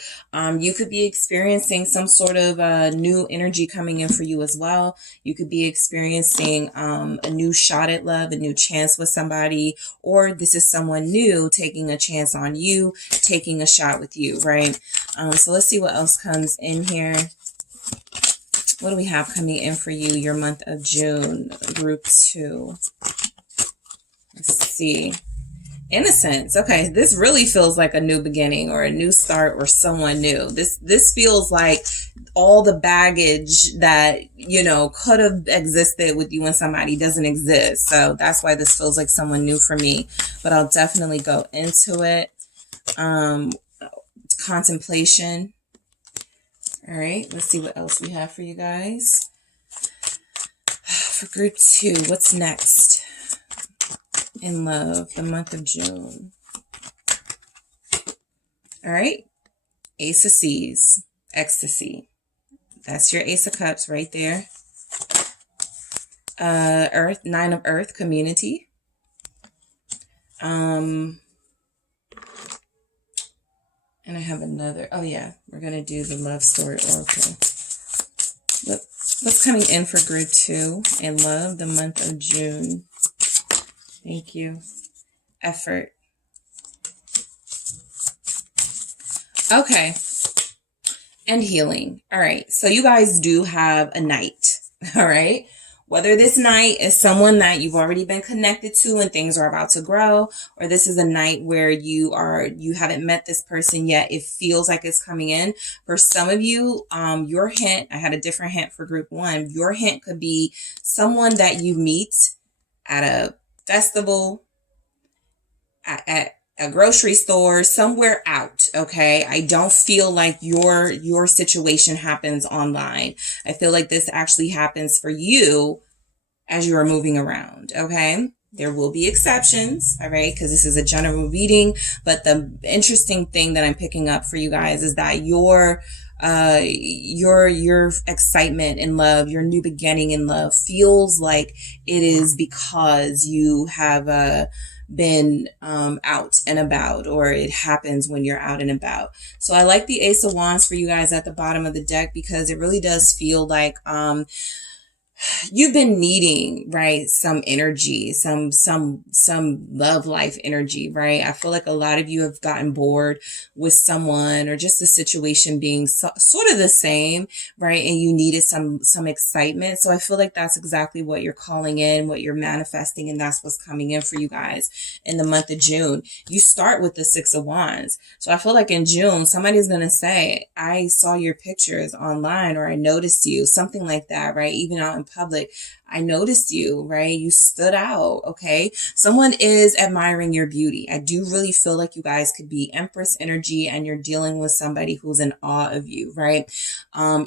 you could be experiencing some sort of new energy coming in for you as well. You could be experiencing a new shot at love, a new chance with somebody, or this is someone new taking a chance on you, taking a shot with you, right? So let's see what else comes in here. What do we have coming in for you, your month of June, group 2? Let's see. Innocence. Okay, this really feels like a new beginning or a new start or someone new. This feels like all the baggage that, you know, could have existed with you and somebody doesn't exist. So that's why this feels like someone new for me. But I'll definitely go into it. Contemplation. All right, let's see what else we have for you guys. For group 2, what's next? In love, the month of June. All right, Ace of Seas, ecstasy. That's your Ace of Cups right there. Earth, 9 of Earth, community. And I have another. Oh yeah, we're gonna do the love story oracle. Look, what's coming in for group 2 in love, the month of June? Thank you. Effort. Okay. And healing. All right. So you guys do have a knight. All right. Whether this knight is someone that you've already been connected to and things are about to grow, or this is a knight where you haven't met this person yet. It feels like it's coming in. For some of you, your hint, I had a different hint for group 1. Your hint could be someone that you meet at a festival, at a grocery store, somewhere out. Okay. I don't feel like your situation happens online. I feel like this actually happens for you as you are moving around. Okay. There will be exceptions. All right. Because this is a general reading. But the interesting thing that I'm picking up for you guys is that your excitement in love, your new beginning in love feels like it is because you have been out and about, or it happens when you're out and about. So I like the Ace of Wands for you guys at the bottom of the deck, because it really does feel like you've been needing, right, some energy, some love life energy, right? I feel like a lot of you have gotten bored with someone, or just the situation being sort of the same, right? And you needed some excitement. So I feel like that's exactly what you're calling in, what you're manifesting, and that's what's coming in for you guys in the month of June. You start with the 6 of Wands. So I feel like in June, somebody's going to say, I saw your pictures online, or I noticed you, something like that, right? Even out in public, I noticed you, right? You stood out. Okay. Someone is admiring your beauty. I do really feel like you guys could be Empress energy, and you're dealing with somebody who's in awe of you, right?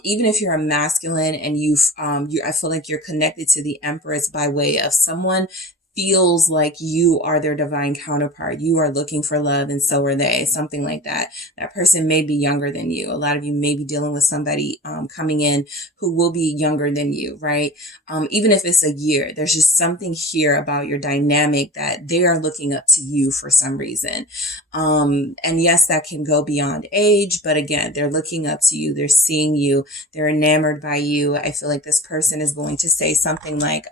Even if you're a masculine and I feel like you're connected to the Empress by way of someone feels like you are their divine counterpart. You are looking for love, and so are they. Something like that. That person may be younger than you. A lot of you may be dealing with somebody coming in who will be younger than you, right? Even if it's a year, there's just something here about your dynamic that they are looking up to you for some reason. And yes, that can go beyond age, but again, they're looking up to you. They're seeing you. They're enamored by you. I feel like this person is going to say something like,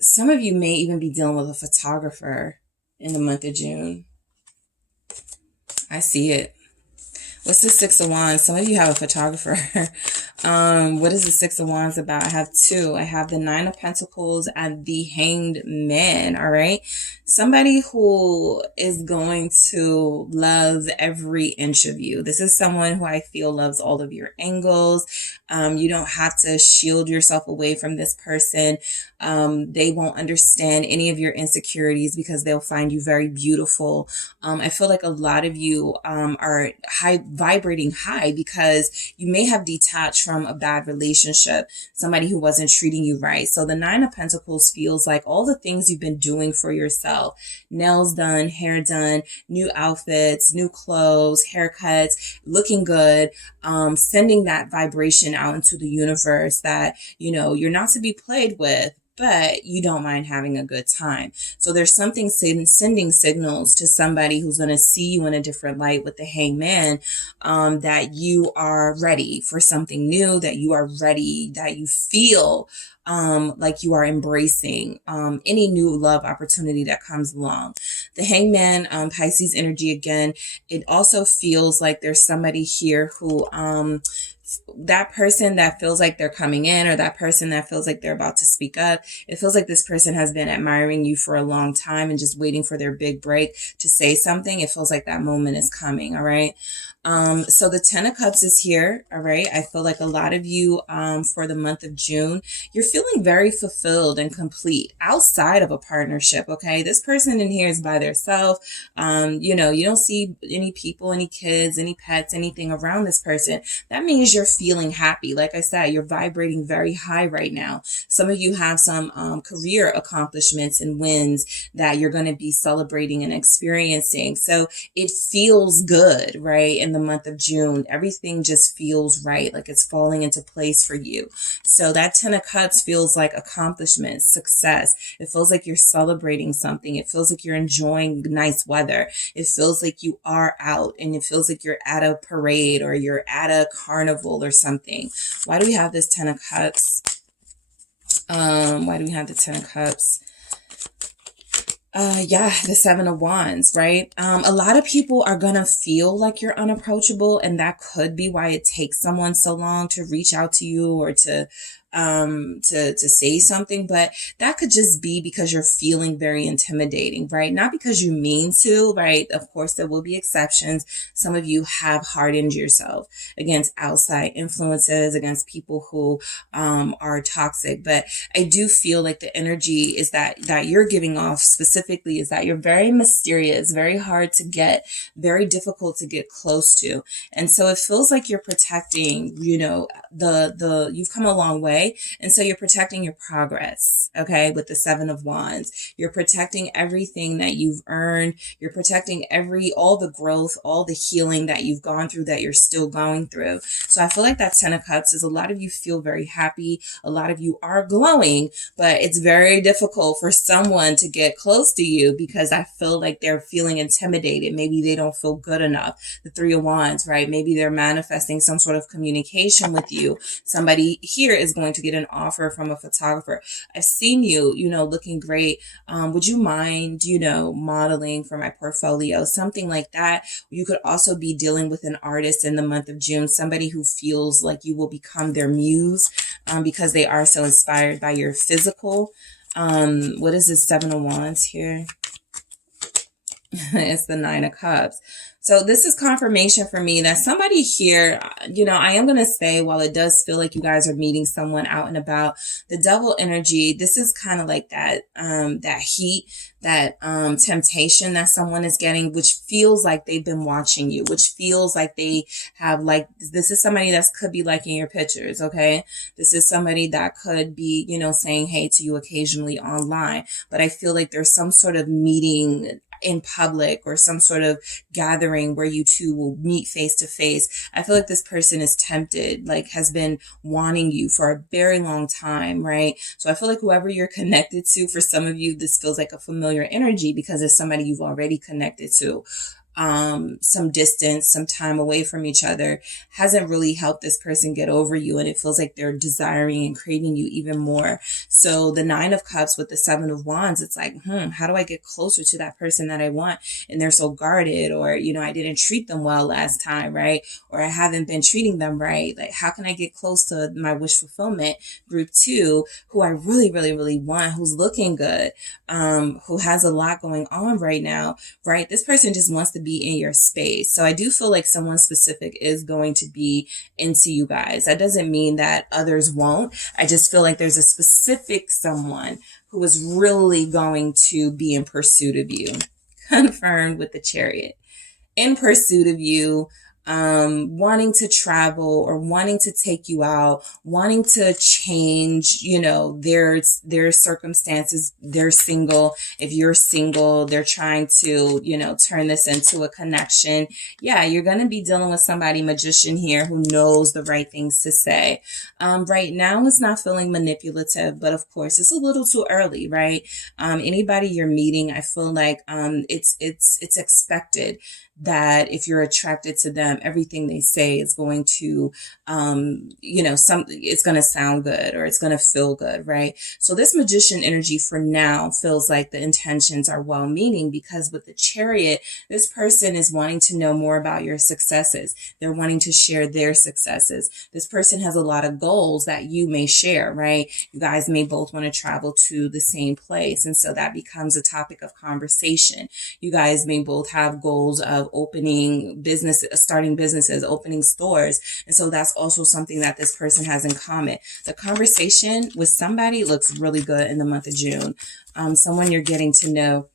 some of you may even be dealing with a photographer in the month of June. I see it. What's the 6 of Wands? Some of you have a photographer. What is the 6 of Wands about? I have 2. I have the 9 of Pentacles and the Hanged Man. All right. Somebody who is going to love every inch of you. This is someone who I feel loves all of your angles. You don't have to shield yourself away from this person. They won't understand any of your insecurities because they'll find you very beautiful. I feel like a lot of you are vibrating high because you may have detached from a bad relationship, somebody who wasn't treating you right. So the 9 of Pentacles feels like all the things you've been doing for yourself, nails done, hair done, new outfits, new clothes, haircuts, looking good, sending that vibration out into the universe that, you know, you're not to be played with, but you don't mind having a good time. So there's something sending signals to somebody who's going to see you in a different light with the Hangman, that you are ready for something new, that you are ready, that you feel like you are embracing any new love opportunity that comes along. The Hangman, Pisces energy again, it also feels like there's somebody here who that person that feels like they're coming in, or that person that feels like they're about to speak up, it feels like this person has been admiring you for a long time and just waiting for their big break to say something. It feels like that moment is coming. All right. So the 10 of Cups is here. All right. I feel like a lot of you, for the month of June, you're feeling very fulfilled and complete outside of a partnership. Okay. This person in here is by themselves. You know, you don't see any people, any kids, any pets, anything around this person. That means you're feeling happy. Like I said, you're vibrating very high right now. Some of you have some, career accomplishments and wins that you're going to be celebrating and experiencing. So it feels good, right? In the month of June, everything just feels right, like it's falling into place for you. So that 10 of Cups feels like accomplishment, success. It feels like you're celebrating something. It feels like you're enjoying nice weather. It feels like you are out, and it feels like you're at a parade or you're at a carnival or something. Why do we have this 10 of Cups? Why do we have the 10 of Cups? Yeah, the 7 of Wands, right? A lot of people are going to feel like you're unapproachable, and that could be why it takes someone so long to reach out to you or to say something, but that could just be because you're feeling very intimidating, right? Not because you mean to, right? Of course, there will be exceptions. Some of you have hardened yourself against outside influences, against people who, are toxic. But I do feel like the energy is that you're giving off specifically is that you're very mysterious, very hard to get, very difficult to get close to. And so it feels like you're protecting, you know, you've come a long way. And so you're protecting your progress, okay, with the 7 of Wands. You're protecting everything that you've earned. You're protecting all the growth, all the healing that you've gone through, that you're still going through. So I feel like that 10 of Cups is a lot of you feel very happy. A lot of you are glowing, but it's very difficult for someone to get close to you because I feel like they're feeling intimidated. Maybe they don't feel good enough. The 3 of Wands, right? Maybe they're manifesting some sort of communication with you. Somebody here is going to get an offer from a photographer. I've seen you, you know, looking great. Would you mind, you know, modeling for my portfolio? Something like that. You could also be dealing with an artist in the month of June, somebody who feels like you will become their muse, because they are so inspired by your physical. What is this 7 of Wands here? It's the 9 of Cups. So this is confirmation for me that somebody here, you know, I am going to say, while it does feel like you guys are meeting someone out and about, the double energy, this is kind of like that, that heat, that, temptation that someone is getting, which feels like they've been watching you, which feels like they have, like, this is somebody that could be liking your pictures. Okay. This is somebody that could be, you know, saying hey to you occasionally online, but I feel like there's some sort of meeting in public or some sort of gathering where you two will meet face to face. I feel like this person is tempted, like has been wanting you for a very long time, right? So I feel like whoever you're connected to, for some of you, this feels like a familiar energy because it's somebody you've already connected to. Some distance, some time away from each other hasn't really helped this person get over you, and it feels like they're desiring and craving you even more. So the 9 of Cups with the 7 of Wands, it's like, how do I get closer to that person that I want? And they're so guarded, or, you know, I didn't treat them well last time, right? Or I haven't been treating them right. Like, how can I get close to my wish fulfillment group 2, who I really, really, really want, who's looking good, who has a lot going on right now, right? This person just wants to be in your space. So I do feel like someone specific is going to be into you guys. That doesn't mean that others won't. I just feel like there's a specific someone who is really going to be in pursuit of you. Confirmed with the Chariot. In pursuit of you, wanting to travel or wanting to take you out, wanting to change, you know, their circumstances. They're single. If you're single, they're trying to, you know, turn this into a connection. Yeah, you're going to be dealing with somebody, magician here, who knows the right things to say. Right now it's not feeling manipulative, but of course it's a little too early, right? Anybody you're meeting, I feel like, it's expected that if you're attracted to them, them, everything they say is going to, it's going to sound good or it's going to feel good, right? So this Magician energy for now feels like the intentions are well-meaning, because with the Chariot, this person is wanting to know more about your successes. They're wanting to share their successes. This person has a lot of goals that you may share, right? You guys may both want to travel to the same place. And so that becomes a topic of conversation. You guys may both have goals of opening businesses, starting businesses, opening stores. And so that's also something that this person has in common. The conversation with somebody looks really good in the month of June. Someone you're getting to know.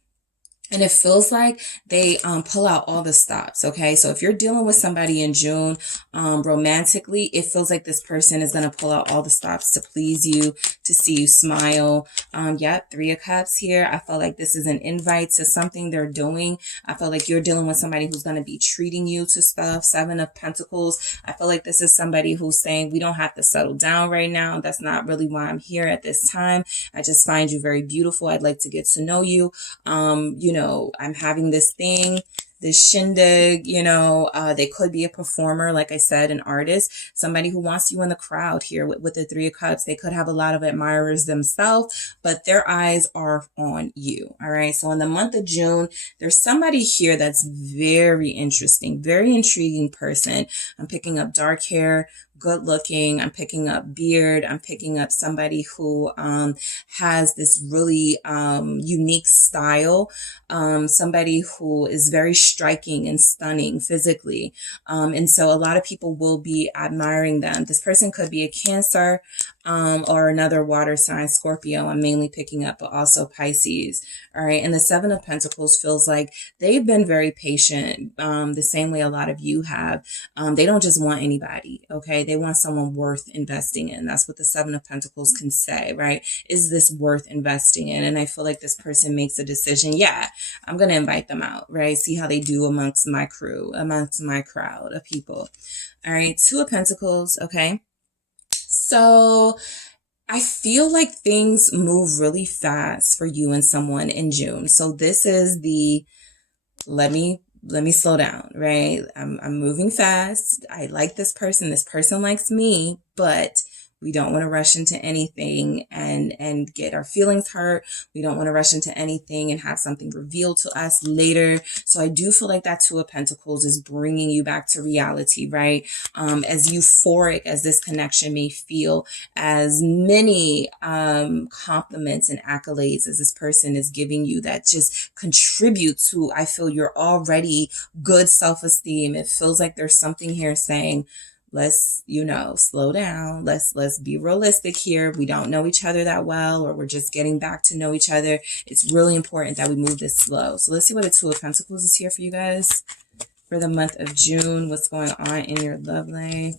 And it feels like they pull out all the stops, okay? So if you're dealing with somebody in June romantically, it feels like this person is going to pull out all the stops to please you, to see you smile. Yep, 3 of Cups here. I feel like this is an invite to something they're doing. I feel like you're dealing with somebody who's going to be treating you to stuff. 7 of Pentacles. I feel like this is somebody who's saying, we don't have to settle down right now. That's not really why I'm here at this time. I just find you very beautiful. I'd like to get to know you. I'm having this thing, this shindig, they could be a performer, like I said, an artist, somebody who wants you in the crowd here with the 3 of Cups. They could have a lot of admirers themselves, but their eyes are on you. All right. So in the month of June, there's somebody here that's very interesting, very intriguing person. I'm picking up dark hair, good looking. I'm picking up beard. I'm picking up somebody who has this really unique style. Somebody who is very striking and stunning physically. And so a lot of people will be admiring them. This person could be a Cancer or another water sign, Scorpio. I'm mainly picking up, but also Pisces. All right. And the 7 of Pentacles feels like they've been very patient, the same way a lot of you have. They don't just want anybody. Okay. They want someone worth investing in. That's what the 7 of Pentacles can say, right? Is this worth investing in? And I feel like this person makes a decision. Yeah, I'm going to invite them out, right? See how they do amongst my crew, amongst my crowd of people. All right. 2 of Pentacles. Okay. So I feel like things move really fast for you and someone in June. So this is the, let me slow down, right? I'm moving fast. I like this person. This person likes me, but we don't want to rush into anything and get our feelings hurt. We don't want to rush into anything and have something revealed to us later. So I do feel like that 2 of Pentacles is bringing you back to reality, right? As euphoric as this connection may feel, as many compliments and accolades as this person is giving you that just contribute to, I feel, your already good self-esteem. It feels like there's something here saying, let's, slow down. Let's be realistic here. We don't know each other that well, or we're just getting back to know each other. It's really important that we move this slow. So let's see what the 2 of Pentacles is here for you guys for the month of June. What's going on in your love life?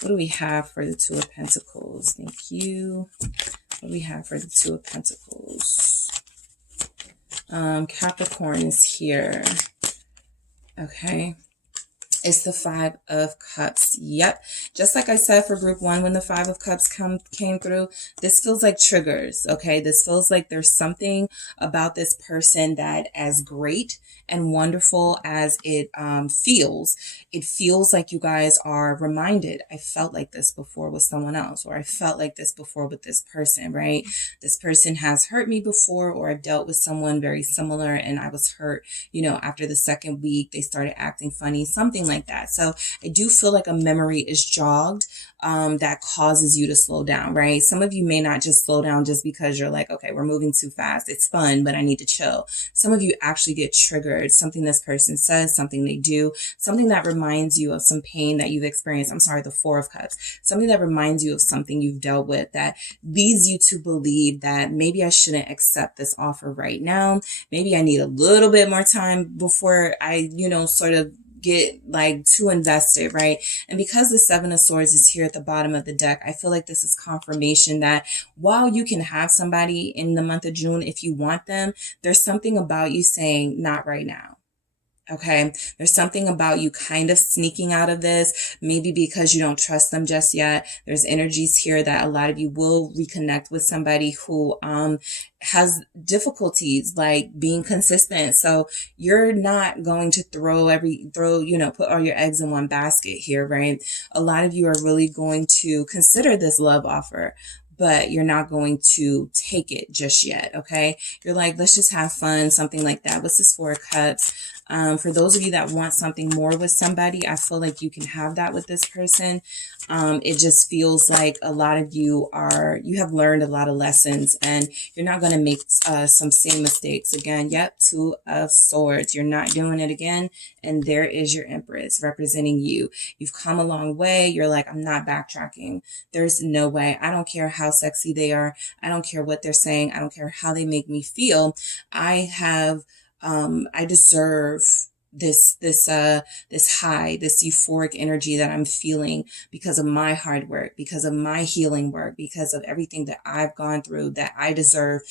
What do we have for the 2 of Pentacles? Thank you. What do we have for the 2 of Pentacles? Capricorn is here. Okay. It's the 5 of Cups. Yep. Just like I said for group 1, when the 5 of Cups came through, this feels like triggers. Okay. This feels like there's something about this person that, as great and wonderful as it feels like you guys are reminded, I felt like this before with someone else, or I felt like this before with this person, right? This person has hurt me before, or I've dealt with someone very similar and I was hurt, after the 2nd week, they started acting funny, something like that. So I do feel like a memory is jogged that causes you to slow down, right? Some of you may not just slow down just because you're like, okay, we're moving too fast. It's fun, but I need to chill. Some of you actually get triggered. Something this person says, something they do, something that reminds you of some pain that you've experienced. I'm sorry, the 4 of Cups. Something that reminds you of something you've dealt with that leads you to believe that maybe I shouldn't accept this offer right now. Maybe I need a little bit more time before I, sort of get like too invested, right? And because the 7 of Swords is here at the bottom of the deck, I feel like this is confirmation that while you can have somebody in the month of June if you want them, there's something about you saying, not right now. Okay, there's something about you kind of sneaking out of this, maybe because you don't trust them just yet. There's energies here that a lot of you will reconnect with somebody who has difficulties like being consistent. So you're not going to put all your eggs in one basket here, right? A lot of you are really going to consider this love offer, but you're not going to take it just yet, okay? You're like, let's just have fun, something like that. What's this Four of Cups? For those of you that want something more with somebody, I feel like you can have that with this person. It just feels like a lot of you have learned a lot of lessons and you're not going to make some same mistakes again. Yep, Two of Swords. You're not doing it again. And there is your Empress representing you. You've come a long way. You're like, I'm not backtracking. There's no way. I don't care how sexy they are. I don't care what they're saying. I don't care how they make me feel. I deserve this high, this euphoric energy that I'm feeling because of my hard work, because of my healing work, because of everything that I've gone through, that I deserve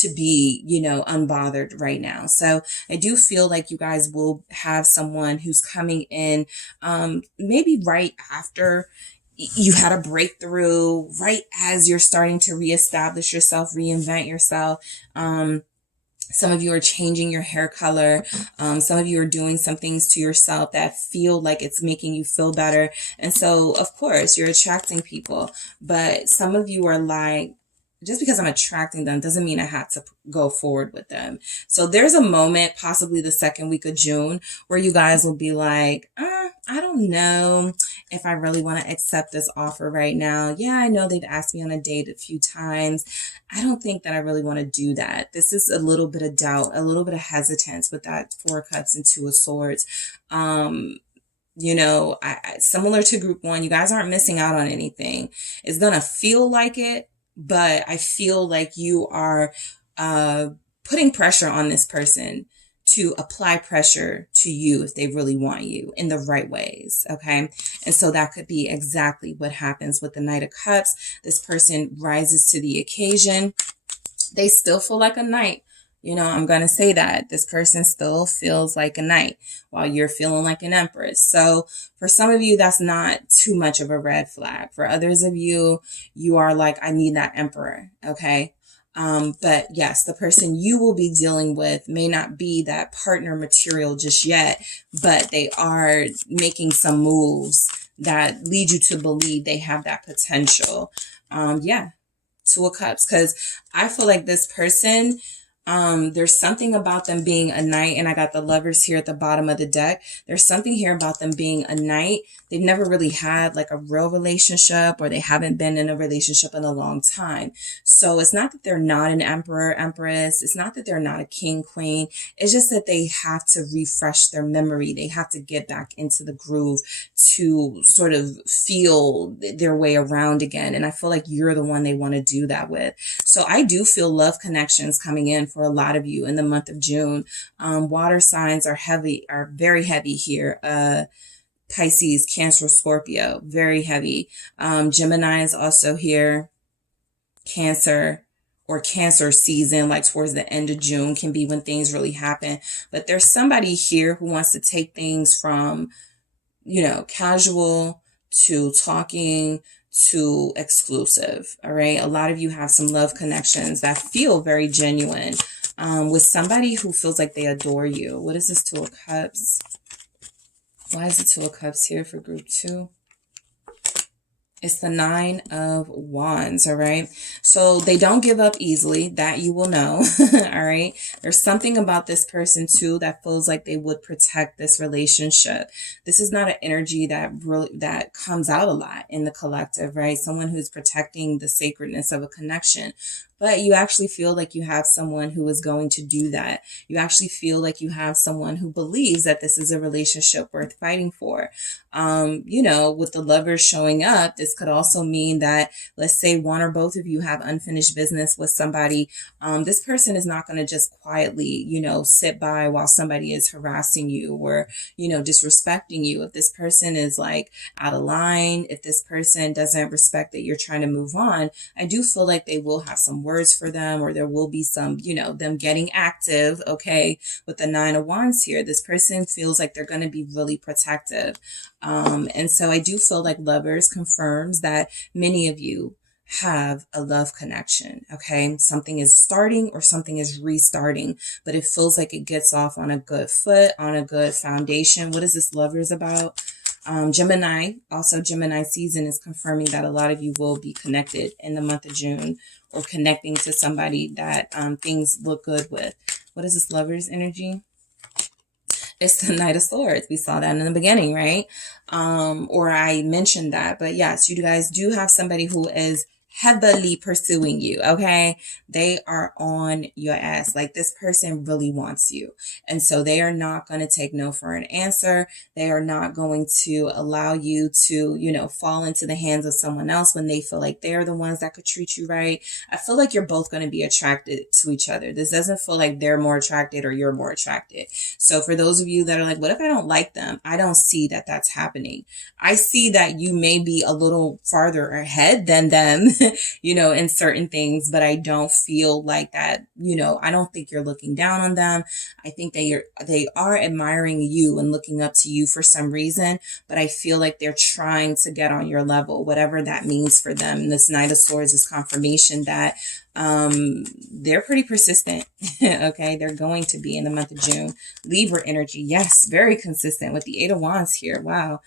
to be, unbothered right now. So I do feel like you guys will have someone who's coming in, maybe right after you had a breakthrough, right as you're starting to reestablish yourself, reinvent yourself. Some of you are changing your hair color. Some of you are doing some things to yourself that feel like it's making you feel better. And so, of course, you're attracting people. But some of you are like, just because I'm attracting them doesn't mean I have to go forward with them. So there's a moment, possibly the second week of June, where you guys will be like, I don't know if I really want to accept this offer right now. Yeah, I know they've asked me on a date a few times. I don't think that I really want to do that. This is a little bit of doubt, a little bit of hesitance with that Four of Cups and Two of Swords. Similar to group one, you guys aren't missing out on anything. It's going to feel like it, but I feel like you are putting pressure on this person to apply pressure to you if they really want you in the right ways, okay? And so that could be exactly what happens with the Knight of Cups. This person rises to the occasion. They still feel like a knight. I'm going to say that. This person still feels like a knight while you're feeling like an empress. So for some of you, that's not too much of a red flag. For others of you, you are like, I need that emperor, okay? But yes, the person you will be dealing with may not be that partner material just yet, but they are making some moves that lead you to believe they have that potential. Two of Cups, because I feel like this person, there's something about them being a knight, and I got the Lovers here at the bottom of the deck. There's something here about them being a knight. They've never really had like a real relationship, or they haven't been in a relationship in a long time. So it's not that they're not an emperor, empress. It's not that they're not a king, queen. It's just that they have to refresh their memory. They have to get back into the groove to sort of feel their way around again. And I feel like you're the one they want to do that with. So I do feel love connections coming in for a lot of you in the month of June. Water signs are very heavy here. Pisces, Cancer, Scorpio, very heavy. Gemini is also here. Cancer or Cancer season, like towards the end of June, can be when things really happen. But there's somebody here who wants to take things from, casual to talking to exclusive. All right. A lot of you have some love connections that feel very genuine with somebody who feels like they adore you. What is this Two of Cups? Why is the Two of Cups here for group 2? It's the Nine of Wands, all right? So they don't give up easily, that you will know, all right? There's something about this person, too, that feels like they would protect this relationship. This is not an energy that comes out a lot in the collective, right? Someone who's protecting the sacredness of a connection. But you actually feel like you have someone who is going to do that. You actually feel like you have someone who believes that this is a relationship worth fighting for. With the Lovers showing up, this could also mean that, let's say one or both of you have unfinished business with somebody. This person is not going to just quietly, sit by while somebody is harassing you or, disrespecting you. If this person is like out of line, if this person doesn't respect that you're trying to move on, I do feel like they will have some work words for them, or there will be some, you know, them getting active, okay? With the 9 of Wands here, this person feels like they're going to be really protective. And so I do feel like Lovers confirms that many of you have a love connection, okay? Something is starting or something is restarting, but it feels like it gets off on a good foot, on a good foundation. What is this Lovers about? Gemini, also Gemini season is confirming that a lot of you will be connected in the month of June, or connecting to somebody that things look good with. What is this Lovers energy? It's the Knight of Swords. We saw that in the beginning, right? Or I mentioned that, but yes, you guys do have somebody who is heavily pursuing you, okay? They are on your ass. Like, this person really wants you. And so they are not going to take no for an answer. They are not going to allow you to, you know, fall into the hands of someone else when they feel like they're the ones that could treat you right. I feel like you're both going to be attracted to each other. This doesn't feel like they're more attracted or you're more attracted. So for those of you that are like, what if I don't like them? I don't see that that's happening. I see that you may be a little farther ahead than them, you know, in certain things, but I don't feel like that, you know, I don't think you're looking down on them. I think they are admiring you and looking up to you for some reason, but I feel like they're trying to get on your level, whatever that means for them. And this Knight of Swords is confirmation that they're pretty persistent. Okay, they're going to be in the month of June. Libra energy, yes, very consistent with the 8 of Wands here. Wow.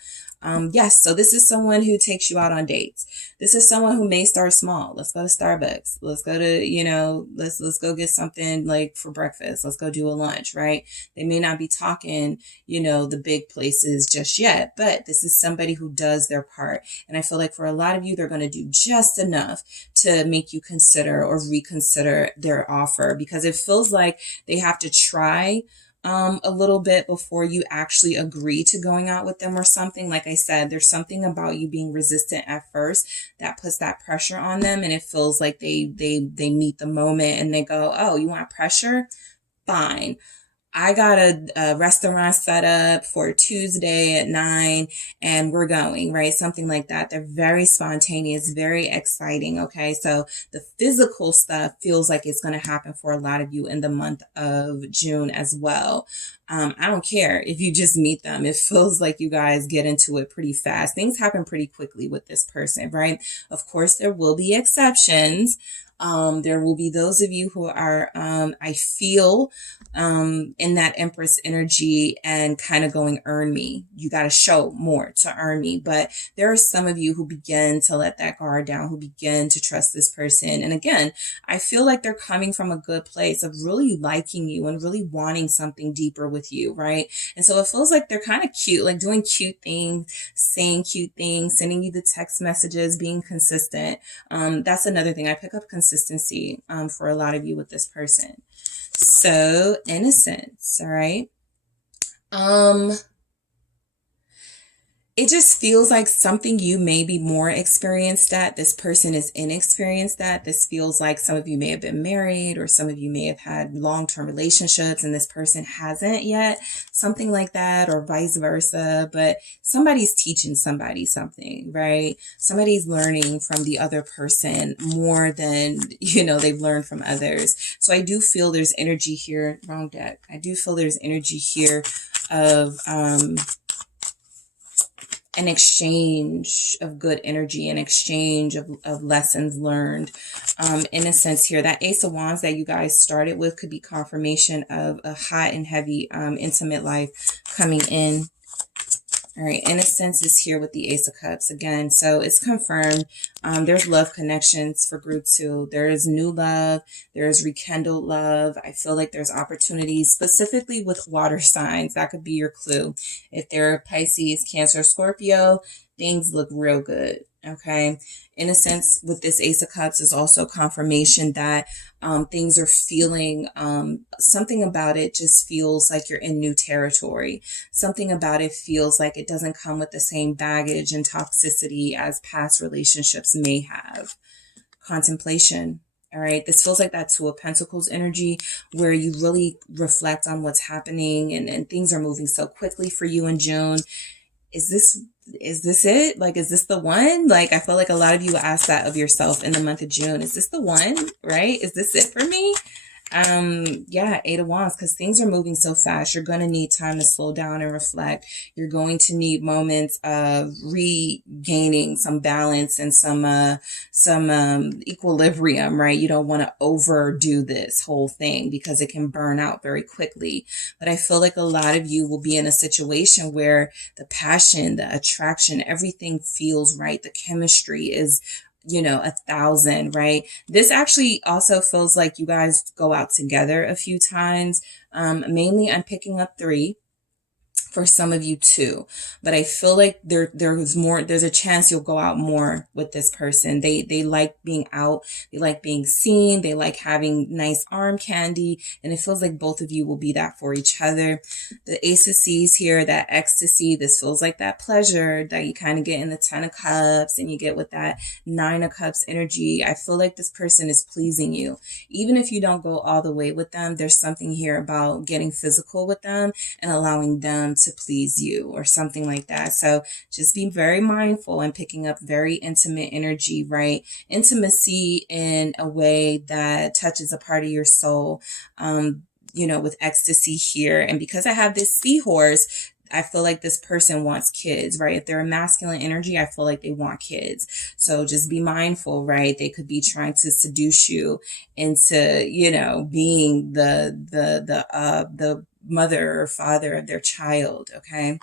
Yes, so this is someone who takes you out on dates. This is someone who may start small. Let's go to Starbucks. Let's go to, you know, let's go get something like for breakfast. Let's go do a lunch, right? They may not be talking, you know, the big places just yet, but this is somebody who does their part. And I feel like for a lot of you, they're going to do just enough to make you consider or reconsider their offer, because it feels like they have to try a little bit before you actually agree to going out with them or something. Like I said, there's something about you being resistant at first that puts that pressure on them, and it feels like they meet the moment and they go, oh, you want pressure? Fine. I got a restaurant set up for Tuesday at 9 and we're going, right? Something like that. They're very spontaneous, very exciting. Okay. So the physical stuff feels like it's going to happen for a lot of you in the month of June as well. I don't care if you just meet them. It feels like you guys get into it pretty fast. Things happen pretty quickly with this person, right? Of course, there will be exceptions. There will be those of you who are, I feel, in that Empress energy and kind of going, earn me. You got to show more to earn me. But there are some of you who begin to let that guard down, who begin to trust this person. And again, I feel like they're coming from a good place of really liking you and really wanting something deeper with you, right? And so it feels like they're kind of cute, like doing cute things, saying cute things, sending you the text messages, being consistent. That's another thing. I pick up consistency for a lot of you with this person. So innocence, all right? It just feels like something you may be more experienced at. This person is inexperienced at. This feels like some of you may have been married, or some of you may have had long-term relationships and this person hasn't yet. Something like that, or vice versa. But somebody's teaching somebody something, right? Somebody's learning from the other person more than, you know, they've learned from others. So I do feel there's energy here. Wrong deck. I do feel there's energy here of, an exchange of good energy, an exchange of lessons learned. In a sense here, that Ace of Wands that you guys started with could be confirmation of a hot and heavy, intimate life coming in. All right, Innocence is here with the Ace of Cups again. So it's confirmed. There's love connections for group 2. There is new love. There is rekindled love. I feel like there's opportunities specifically with water signs. That could be your clue. If they're Pisces, Cancer, Scorpio, things look real good. Okay. Innocence with this Ace of Cups is also confirmation that things are feeling, something about it just feels like you're in new territory. Something about it feels like it doesn't come with the same baggage and toxicity as past relationships may have. Contemplation. All right. This feels like that Two of Pentacles energy where you really reflect on what's happening and things are moving so quickly for you in June. is this it? Like, is this the one? Like, I feel like a lot of you ask that of yourself in the month of June. Is this the one, right? Is this it for me? Yeah, 8 of Wands, because things are moving so fast. You're going to need time to slow down and reflect. You're going to need moments of regaining some balance and some equilibrium, right? You don't want to overdo this whole thing because it can burn out very quickly. But I feel like a lot of you will be in a situation where the passion, the attraction, everything feels right. The chemistry is 1,000, right? This actually also feels like you guys go out together a few times. Mainly I'm picking up 3. For some of you too, but I feel like there's a chance you'll go out more with this person. They like being out, they like being seen, they like having nice arm candy, and it feels like both of you will be that for each other. The Ace of Seas here, that ecstasy, this feels like that pleasure that you kind of get in the 10 of Cups and you get with that 9 of Cups energy. I feel like this person is pleasing you. Even if you don't go all the way with them, there's something here about getting physical with them and allowing them to please you or something like that. So just be very mindful and picking up very intimate energy, right? Intimacy in a way that touches a part of your soul, with ecstasy here. And because I have this seahorse, I feel like this person wants kids, right? If they're a masculine energy, I feel like they want kids. So just be mindful, right? They could be trying to seduce you into, being the mother or father of their child. Okay.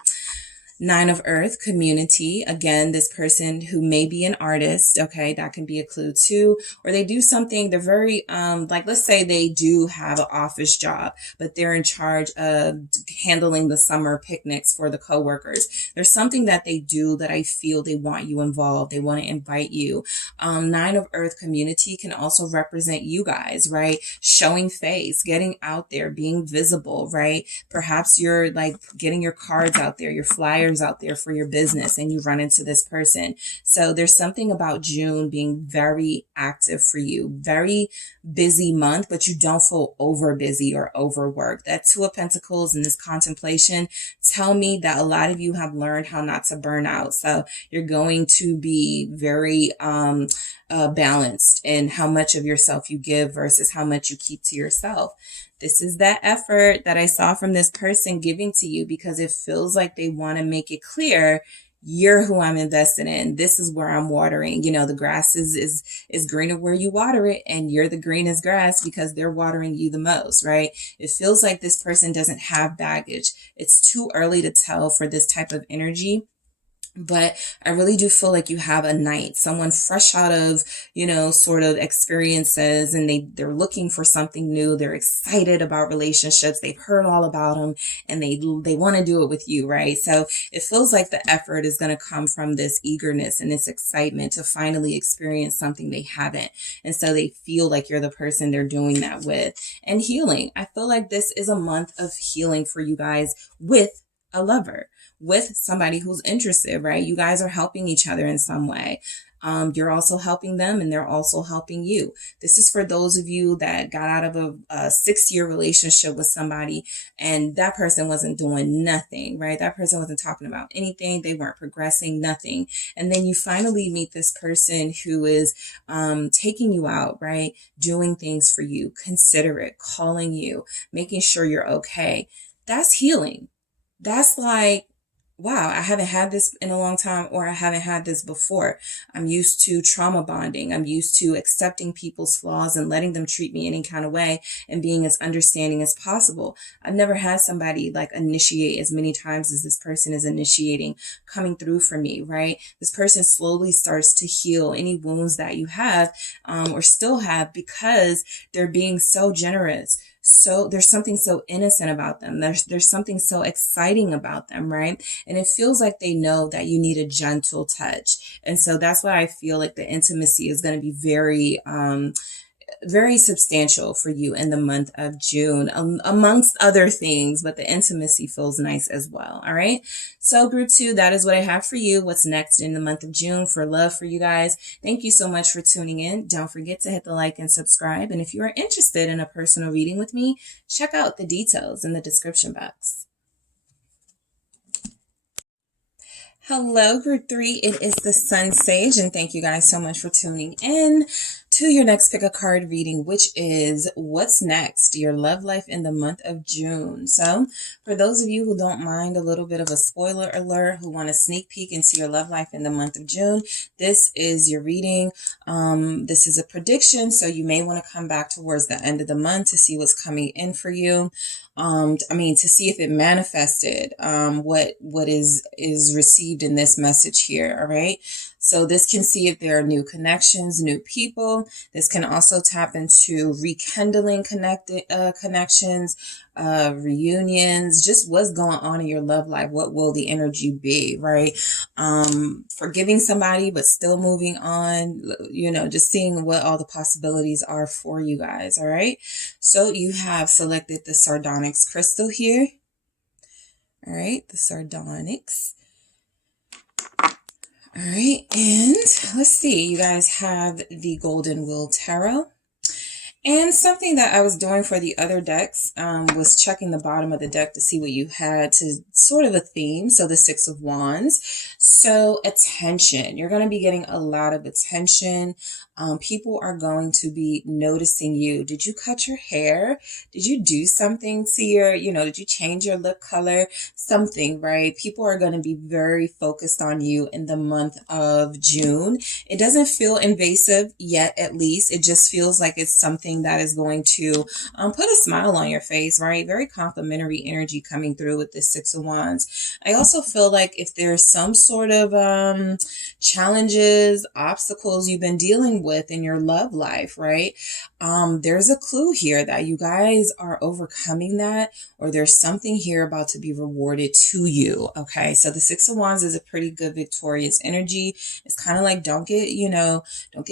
9 of Earth, community. Again, this person who may be an artist, okay, that can be a clue too. Or they do something, they're very, let's say they do have an office job, but they're in charge of handling the summer picnics for the coworkers. There's something that they do that I feel they want you involved. They want to invite you. 9 of Earth, community can also represent you guys, right? Showing face, getting out there, being visible, right? Perhaps you're like getting your cards out there, your flyers out there for your business, and you run into this person. So there's something about June being very active for you, very busy month, but you don't feel over busy or overworked. That 2 of Pentacles and this contemplation tell me that a lot of you have learned how not to burn out. So you're going to be very balanced in how much of yourself you give versus how much you keep to yourself. This is that effort that I saw from this person giving to you because it feels like they want to make it clear you're who I'm invested in. This is where I'm watering. The grass is greener where you water it, and you're the greenest grass because they're watering you the most, right? It feels like this person doesn't have baggage. It's too early to tell for this type of energy. But I really do feel like you have a knight, someone fresh out of, sort of experiences, and they're looking for something new. They're excited about relationships. They've heard all about them, and they want to do it with you, right? So it feels like the effort is going to come from this eagerness and this excitement to finally experience something they haven't. And so they feel like you're the person they're doing that with. And healing. I feel like this is a month of healing for you guys with a lover, with somebody who's interested, right? You guys are helping each other in some way. You're also helping them, and they're also helping you. This is for those of you that got out of a 6-year relationship with somebody and that person wasn't doing nothing, right? That person wasn't talking about anything. They weren't progressing, nothing. And then you finally meet this person who is taking you out, right? Doing things for you, considerate, calling you, making sure you're okay. That's healing. That's like, wow, I haven't had this in a long time, or I haven't had this before. I'm used to trauma bonding. I'm used to accepting people's flaws and letting them treat me any kind of way and being as understanding as possible. I've never had somebody like initiate as many times as this person is initiating, coming through for me, right? This person slowly starts to heal any wounds that you have or still have because they're being so generous. So there's something so innocent about them. There's something so exciting about them, right? And it feels like they know that you need a gentle touch. And so that's why I feel like the intimacy is going to be very, very substantial for you in the month of June, amongst other things, but the intimacy feels nice as well. All right. So group 2, that is what I have for you. What's next in the month of June for love for you guys. Thank you so much for tuning in. Don't forget to hit the like and subscribe. And if you are interested in a personal reading with me, check out the details in the description box. Hello, group 3. It is the Sun Sage, and thank you guys so much for tuning in to your next pick a card reading, which is what's next, your love life in the month of June. So for those of you who don't mind a little bit of a spoiler alert, who want a sneak peek into your love life in the month of June, this is your reading. This is a prediction, so you may want to come back towards the end of the month to see what's coming in for you. To see if it manifested what is received in this message here. All right. So this can see if there are new connections, new people. This can also tap into rekindling connections, reunions, just what's going on in your love life. What will the energy be, right? Forgiving somebody, but still moving on, just seeing what all the possibilities are for you guys. All right. So you have selected the sardonyx crystal here. All right. The sardonyx. All right, and let's see, you guys have the Golden Wheel Tarot. And something that I was doing for the other decks was checking the bottom of the deck to see what you had to sort of a theme. So the Six of Wands. So attention. You're going to be getting a lot of attention. People are going to be noticing you. Did you cut your hair? Did you do something to your, did you change your lip color? Something, right? People are going to be very focused on you in the month of June. It doesn't feel invasive yet, at least. It just feels like it's something that is going to put a smile on your face, right? Very complimentary energy coming through with this Six of Wands. I also feel like if there's some sort of challenges, obstacles you've been dealing with in your love life, right? There's a clue here that you guys are overcoming that, or there's something here about to be rewarded to you. Okay. So the Six of Wands is a pretty good victorious energy. It's kind of like, don't get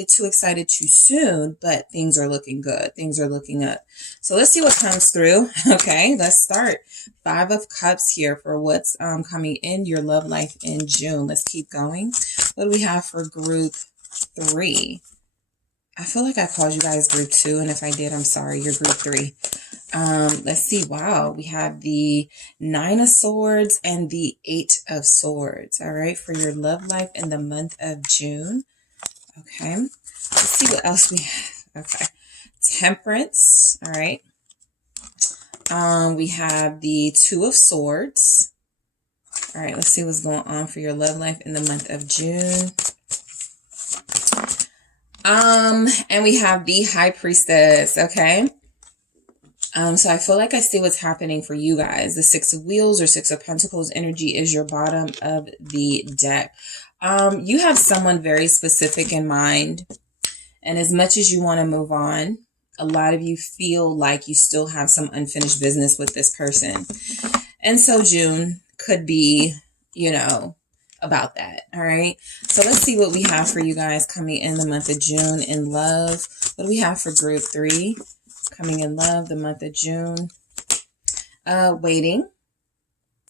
too excited too soon, but things are looking good. Things are looking up. So let's see what comes through. Okay. Let's start. Five of Cups here for what's coming in your love life in June. Let's keep going. What do we have for group 3? I feel like I called you guys group 2, and if I did, I'm sorry. You're group 3. Let's see. Wow. We have the Nine of Swords and the Eight of Swords. All right. For your love life in the month of June. Okay. Let's see what else we have. Okay. Temperance. All right. We have the Two of Swords. All right. Let's see what's going on for your love life in the month of June. And we have the High Priestess. Okay. So I feel like I see what's happening for you guys. The Six of Wheels or Six of Pentacles energy is your bottom of the deck. You have someone very specific in mind. And as much as you want to move on, a lot of you feel like you still have some unfinished business with this person. And so June could be, about that. All right. So let's see what we have for you guys coming in the month of June in love. What do we have for group 3? Coming in love, the month of June. Waiting.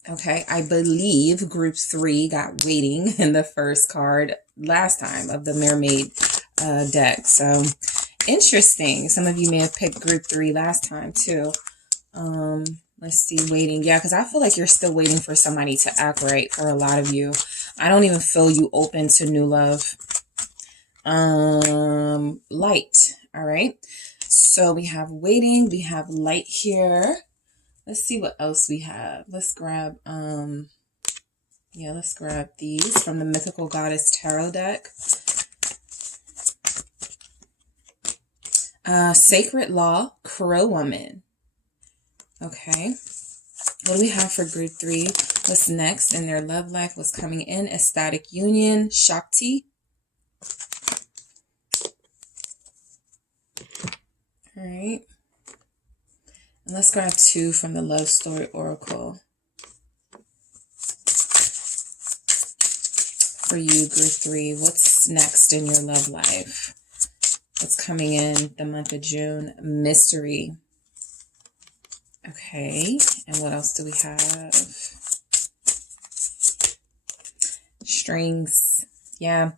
Okay, I believe group 3 got waiting in the first card last time of the Mermaid deck. So interesting. Some of you may have picked group 3 last time too. Let's see, waiting. Yeah, because I feel like you're still waiting for somebody to act right for a lot of you. I don't even feel you open to new love. Light. All right. So we have waiting, we have light here. Let's see what else we have. Let's grab, let's grab these from the Mythical Goddess Tarot deck. Sacred Law, Crow Woman. Okay. What do we have for group 3? What's next in their love life? What's coming in? Ecstatic Union, Shakti. All right. And let's grab 2 from the Love Story Oracle. For you, group 3, what's next in your love life? What's coming in the month of June? Mystery. Okay. And what else do we have? Strings. Yeah.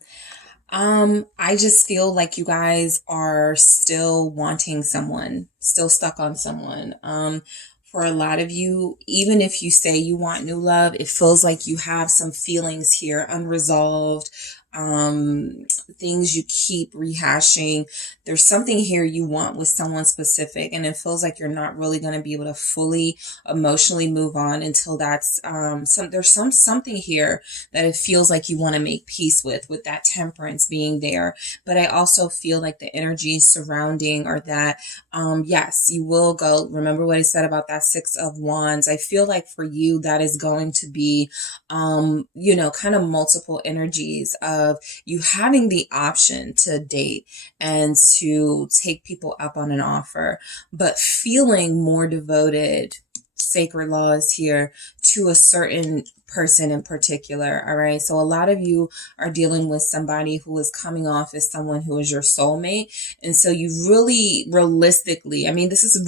I just feel like you guys are still wanting someone, still stuck on someone. For a lot of you, even if you say you want new love, it feels like you have some feelings here unresolved, things you keep rehashing. There's something here you want with someone specific, and it feels like you're not really going to be able to fully emotionally move on until that's there's something here that it feels like you want to make peace with that temperance being there. But I also feel like the energies surrounding are that yes, you will go. Remember what I said about that Six of Wands. I feel like for you that is going to be you know, kind of multiple energies of you having the option to date and to take people up on an offer, but feeling more devoted, sacred laws here, to a certain person in particular. All right. So a lot of you are dealing with somebody who is coming off as someone who is your soulmate. And so you really realistically, I mean, this is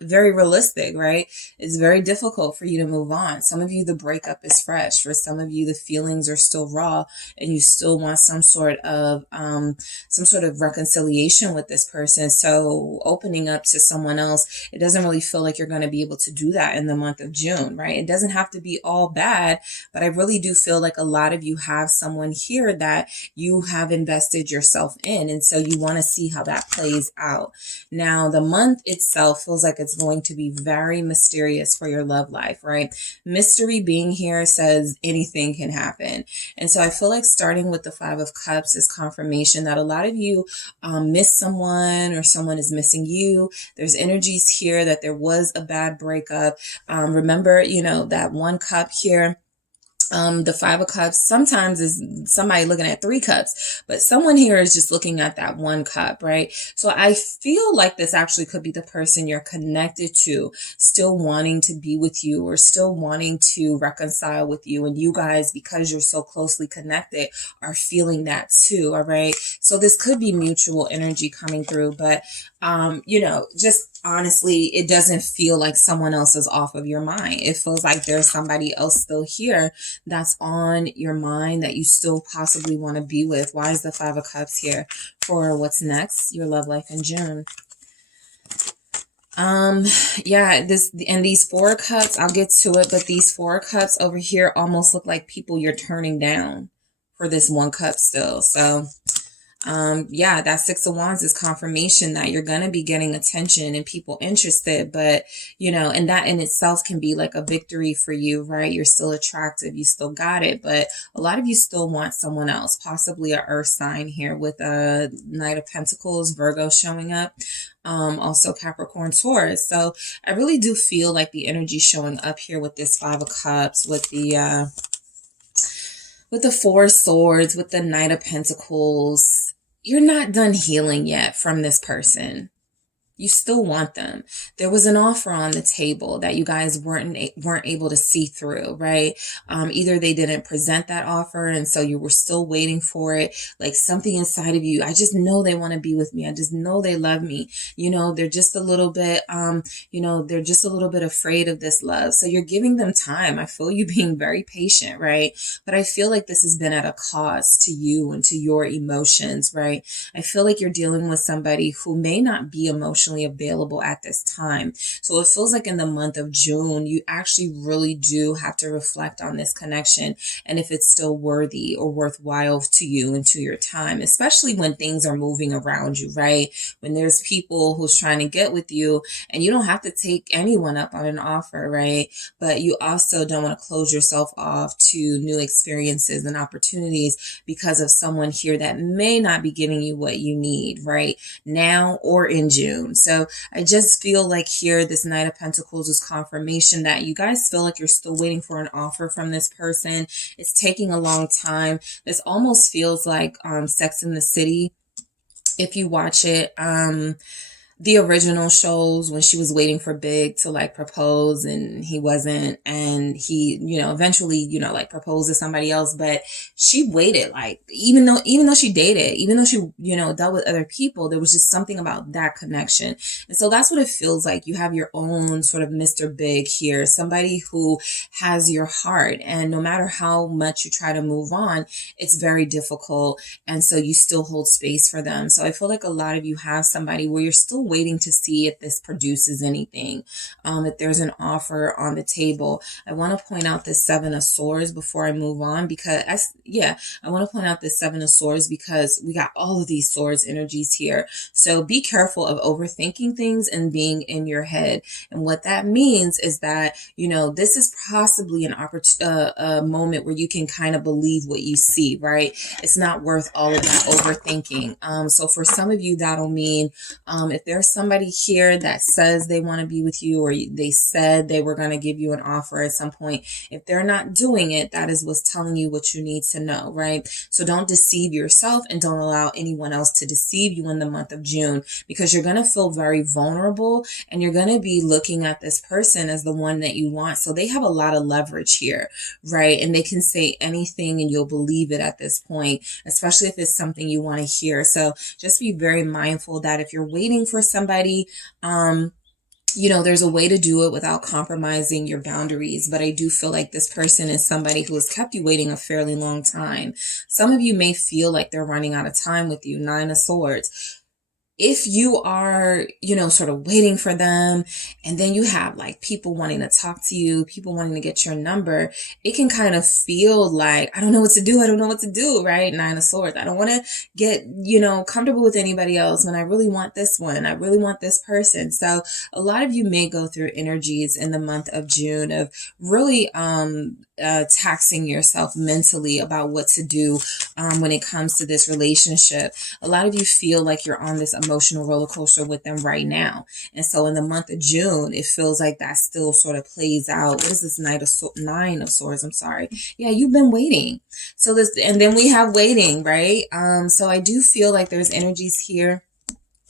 very realistic, right? It's very difficult for you to move on. Some of you, the breakup is fresh. For some of you, the feelings are still raw and you still want some sort of reconciliation with this person. So opening up to someone else, it doesn't really feel like you're going to be able to do that in the month of June, right? It doesn't have to be all bad, but I really do feel like a lot of you have someone here that you have invested yourself in. And so you want to see how that plays out. Now, the month itself feels like it's going to be very mysterious for your love life, right? Mystery being here says anything can happen. And so I feel like starting with the Five of Cups is confirmation that a lot of you miss someone or someone is missing you. There's energies here that there was a bad breakup. Remember, you know, that one cup here. The Five of Cups sometimes is somebody looking at three cups, but someone here is just looking at that one cup, right? So I feel like this actually could be the person you're connected to, still wanting to be with you or still wanting to reconcile with you. And you guys, because you're so closely connected, are feeling that too. All right. So this could be mutual energy coming through, but you know, just honestly, it doesn't feel like someone else is off of your mind. It feels like there's somebody else still here that's on your mind that you still possibly want to be with. Why is the Five of Cups here for what's next? Your love life in June. Yeah, these Four of Cups, I'll get to it, but these Four of Cups over here almost look like people you're turning down for this one cup still. So yeah, that Six of Wands is confirmation that you're going to be getting attention and people interested, but you know, and that in itself can be like a victory for you, right? You're still attractive. You still got it, but a lot of you still want someone else, possibly a earth sign here with a Knight of Pentacles, Virgo showing up. Also Capricorn, Taurus. So I really do feel like the energy showing up here with this Five of Cups, with the Four of Swords, with the Knight of Pentacles. You're not done healing yet from this person. You still want them. There was an offer on the table that you guys weren't able to see through, right? Either they didn't present that offer and so you were still waiting for it. Like something inside of you, I just know they want to be with me. I just know they love me. You know, they're just a little bit, you know, they're just a little bit afraid of this love. So you're giving them time. I feel you being very patient, right? But I feel like this has been at a cost to you and to your emotions, right? I feel like you're dealing with somebody who may not be emotionally available at this time. So it feels like in the month of June, you actually really do have to reflect on this connection and if it's still worthy or worthwhile to you and to your time, especially when things are moving around you, right? When there's people who's trying to get with you and you don't have to take anyone up on an offer, right? But you also don't want to close yourself off to new experiences and opportunities because of someone here that may not be giving you what you need, right? Now or in June. So I just feel like here, this Knight of Pentacles is confirmation that you guys feel like you're still waiting for an offer from this person. It's taking a long time. This almost feels like Sex and the City. If you watch it, the original shows when she was waiting for Big to like propose and he wasn't, and he, you know, eventually, you know, like proposed to somebody else, but she waited, like, even though she dated, even though she, you know, dealt with other people, there was just something about that connection. And so that's what it feels like. You have your own sort of Mr. Big here, somebody who has your heart, and no matter how much you try to move on, it's very difficult. And so you still hold space for them. So I feel like a lot of you have somebody where you're still waiting to see if this produces anything, if there's an offer on the table. I want to point out this Seven of Swords before I move on, because I want to point out this Seven of Swords because we got all of these swords energies here. So be careful of overthinking things and being in your head. And what that means is that, you know, this is possibly a moment where you can kind of believe what you see, right? It's not worth all of that overthinking. So for some of you, that'll mean if there's somebody here that says they want to be with you, or they said they were going to give you an offer at some point, if they're not doing it, that is what's telling you what you need to know, right? So don't deceive yourself and don't allow anyone else to deceive you in the month of June, because you're going to feel very vulnerable and you're going to be looking at this person as the one that you want. So they have a lot of leverage here, right? And they can say anything and you'll believe it at this point, especially if it's something you want to hear. So just be very mindful that if you're waiting for somebody, you know, there's a way to do it without compromising your boundaries. But I do feel like this person is somebody who has kept you waiting a fairly long time. Some of you may feel like they're running out of time with you. Nine of Swords. If you are, you know, sort of waiting for them, and then you have like people wanting to talk to you, people wanting to get your number, it can kind of feel like, I don't know what to do. I don't know what to do, right? Nine of Swords. I don't want to get, you know, comfortable with anybody else when I really want this one. I really want this person. So a lot of you may go through energies in the month of June of really, taxing yourself mentally about what to do when it comes to this relationship. A lot of you feel like you're on this emotional roller coaster with them right now. And so in the month of June, it feels like that still sort of plays out. What is this? Nine of Swords. I'm sorry. Yeah, you've been waiting. So this, and then we have waiting, right? So I do feel like there's energies here.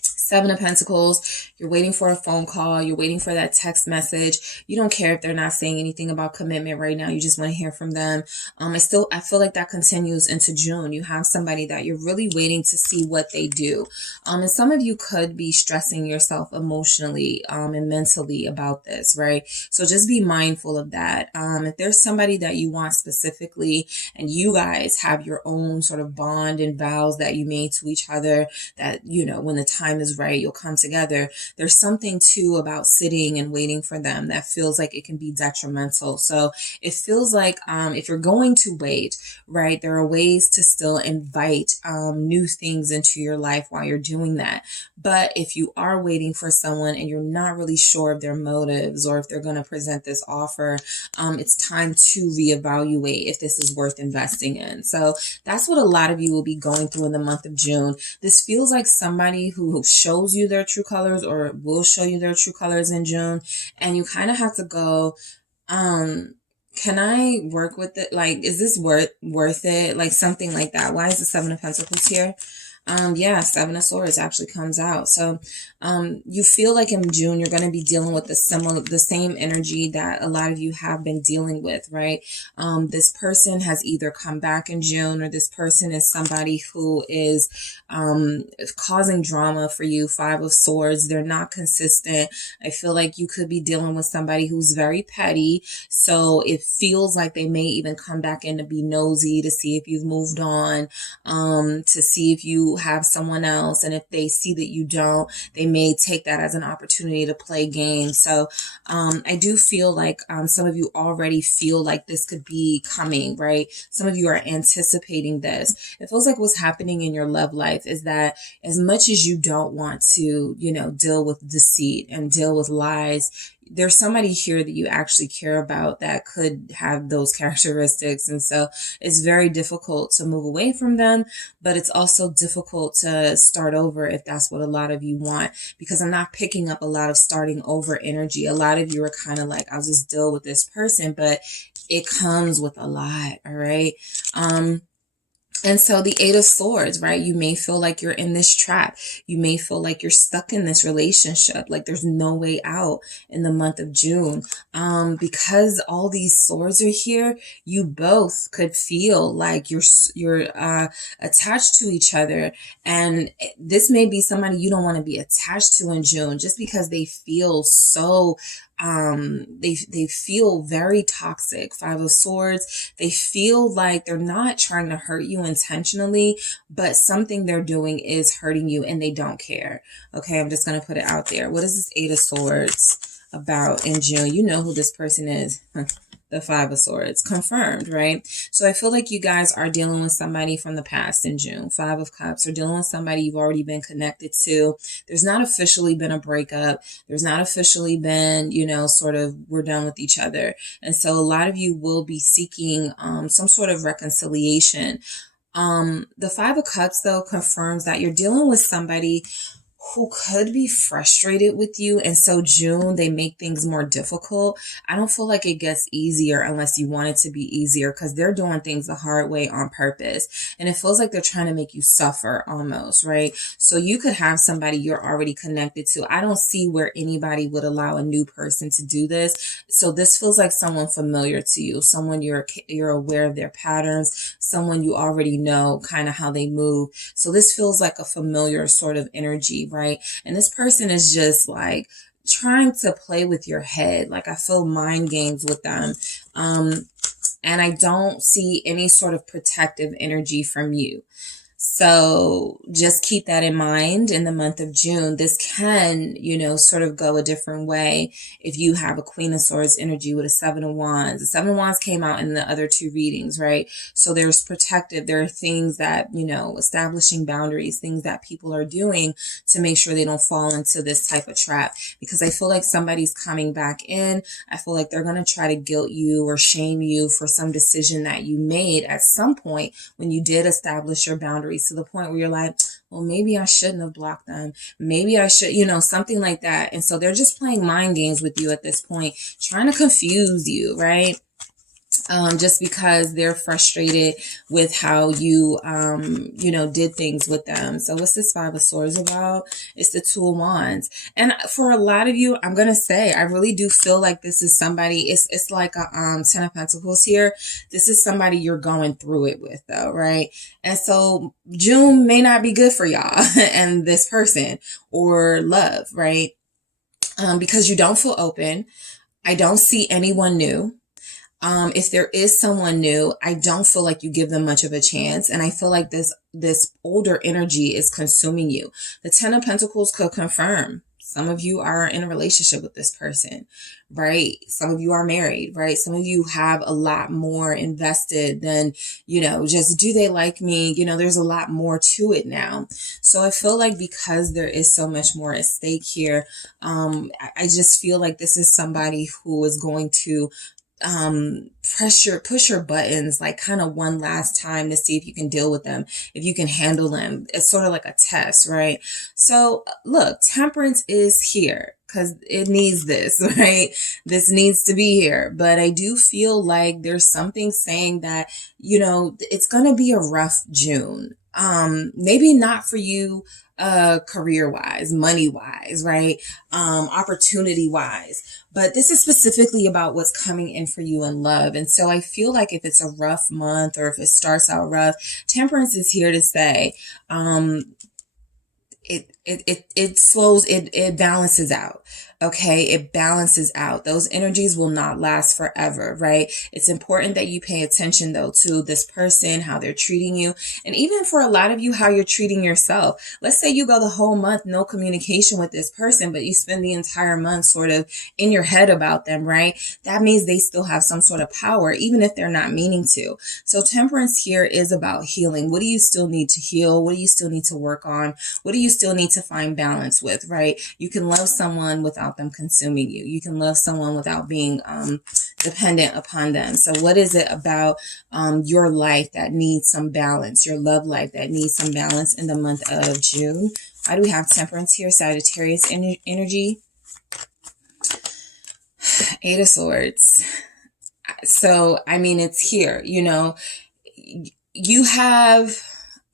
Seven of Pentacles, you're waiting for a phone call, you're waiting for that text message. You don't care if they're not saying anything about commitment right now. You just want to hear from them. I feel like that continues into June. You have somebody that you're really waiting to see what they do. And some of you could be stressing yourself emotionally and mentally about this, right? So just be mindful of that. If there's somebody that you want specifically, and you guys have your own sort of bond and vows that you made to each other, that, you know, when the time is right, you'll come together. There's something too about sitting and waiting for them that feels like it can be detrimental. So it feels like if you're going to wait, right, there are ways to still invite new things into your life while you're doing that. But if you are waiting for someone and you're not really sure of their motives or if they're going to present this offer, it's time to reevaluate if this is worth investing in. So that's what a lot of you will be going through in the month of June. This feels like somebody who shows you their true colors or will show you their true colors in June, and you kind of have to go, can I work with it? Like, is this worth it? Like something like that. Why is the Seven of Pentacles here? Yeah, Seven of Swords actually comes out. So you feel like in June you're going to be dealing with the same energy that a lot of you have been dealing with, right? This person has either come back in June, or this person is somebody who is causing drama for you. Five of Swords. They're not consistent. I feel like you could be dealing with somebody who's very petty. So it feels like they may even come back in to be nosy, to see if you've moved on, to see if you have someone else. And if they see that you don't, they may take that as an opportunity to play games. So I do feel like some of you already feel like this could be coming, right? Some of you are anticipating this. It feels like what's happening in your love life is that as much as you don't want to, you know, deal with deceit and deal with lies, there's somebody here that you actually care about that could have those characteristics. And so it's very difficult to move away from them, but it's also difficult to start over if that's what a lot of you want, because I'm not picking up a lot of starting over energy. A lot of you are kind of like, I'll just deal with this person, but it comes with a lot. All right. And so the Eight of Swords, right? You may feel like you're in this trap. You may feel like you're stuck in this relationship, like there's no way out in the month of June. Because all these swords are here, you both could feel like you're attached to each other. And this may be somebody you don't want to be attached to in June, just because they feel so they feel very toxic. Five of Swords. They feel like they're not trying to hurt you intentionally, but something they're doing is hurting you and they don't care. Okay, I'm just going to put it out there. What is this Eight of Swords about in June? You know who this person is. The Five of Swords. Confirmed, right? So I feel like you guys are dealing with somebody from the past in June. Five of Cups, or dealing with somebody you've already been connected to. There's not officially been a breakup. There's not officially been, you know, sort of we're done with each other. And so a lot of you will be seeking some sort of reconciliation. The Five of Cups, though, confirms that you're dealing with somebody who could be frustrated with you. And so June, they make things more difficult. I don't feel like it gets easier unless you want it to be easier, because they're doing things the hard way on purpose. And it feels like they're trying to make you suffer almost, right? So you could have somebody you're already connected to. I don't see where anybody would allow a new person to do this. So this feels like someone familiar to you, someone you're aware of their patterns, someone you already know kind of how they move. So this feels like a familiar sort of energy, right? And this person is just like trying to play with your head. Like I feel mind games with them. And I don't see any sort of protective energy from you. So just keep that in mind in the month of June. This can, you know, sort of go a different way if you have a Queen of Swords energy with a Seven of Wands. The Seven of Wands came out in the other two readings, right? So there's protective. There are things that, you know, establishing boundaries, things that people are doing to make sure they don't fall into this type of trap. Because I feel like somebody's coming back in. I feel like they're going to try to guilt you or shame you for some decision that you made at some point when you did establish your boundaries, to the point where you're like, well, maybe I shouldn't have blocked them. Maybe I should, you know, something like that. And so they're just playing mind games with you at this point, trying to confuse you, right? Just because they're frustrated with how you, you know, did things with them. So what's this Five of Swords about? It's the Two of Wands. And for a lot of you, I'm going to say, I really do feel like this is somebody, it's like a, Ten of Pentacles here. This is somebody you're going through it with though, right? And so June may not be good for y'all and this person or love, right? Because you don't feel open. I don't see anyone new. If there is someone new, I don't feel like you give them much of a chance. And I feel like this older energy is consuming you. The Ten of Pentacles could confirm. Some of you are in a relationship with this person, right? Some of you are married, right? Some of you have a lot more invested than, you know, just do they like me? You know, there's a lot more to it now. So I feel like because there is so much more at stake here, I just feel like this is somebody who is going to push your buttons like kind of one last time to see if you can deal with them, if you can handle them. It's sort of like a test, right? So look, Temperance is here because it needs this, right? This needs to be here. But I do feel like there's something saying that, you know, it's going to be a rough June. Maybe not for you, career wise, money wise, right? Opportunity wise, but this is specifically about what's coming in for you in love. And so I feel like if it's a rough month or if it starts out rough, Temperance is here to say, it slows, it balances out. Okay. It balances out. Those energies will not last forever, right? It's important that you pay attention though to this person, how they're treating you. And even for a lot of you, how you're treating yourself. Let's say you go the whole month, no communication with this person, but you spend the entire month sort of in your head about them, right? That means they still have some sort of power, even if they're not meaning to. So Temperance here is about healing. What do you still need to heal? What do you still need to work on? What do you still need to find balance with, right? You can love someone without them consuming you. You can love someone without being dependent upon them. So what is it about your life that needs some balance, your love life that needs some balance in the month of June? Why do we have Temperance here? Sagittarius energy. Eight of Swords. So, I mean, it's here, you know, you have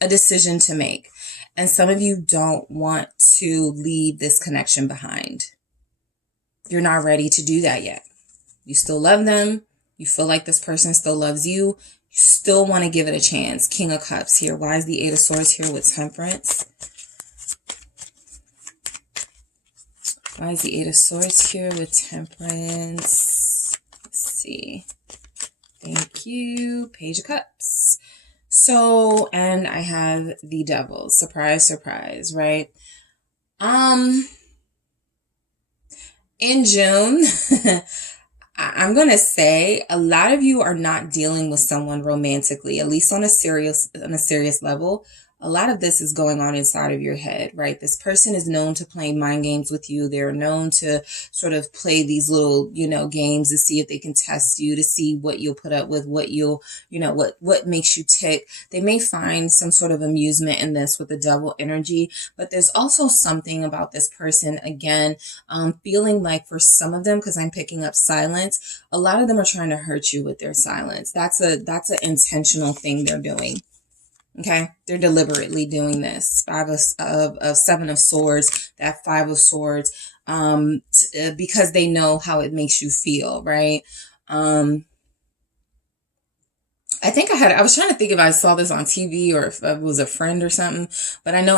a decision to make. And some of you don't want to leave this connection behind. You're not ready to do that yet. You still love them. You feel like this person still loves you. You still want to give it a chance. King of Cups here. Why is the Eight of Swords here with Temperance? Why is the Eight of Swords here with Temperance? Let's see. Thank you. Page of Cups. So, and I have the Devil. Surprise, surprise, right? In June, I'm going to say a lot of you are not dealing with someone romantically, at least on a serious level. A lot of this is going on inside of your head, right? This person is known to play mind games with you. They're known to sort of play these little, games to see if they can test you, to see what you'll put up with, what you'll, what makes you tick. They may find some sort of amusement in this with the Devil energy, but there's also something about this person, again, feeling like for some of them, because I'm picking up silence, a lot of them are trying to hurt you with their silence. That's an intentional thing they're doing. Okay, they're deliberately doing this. Seven of Swords, that Five of Swords, because they know how it makes you feel, right? I think I was trying to think if I saw this on TV or if it was a friend or something, but I know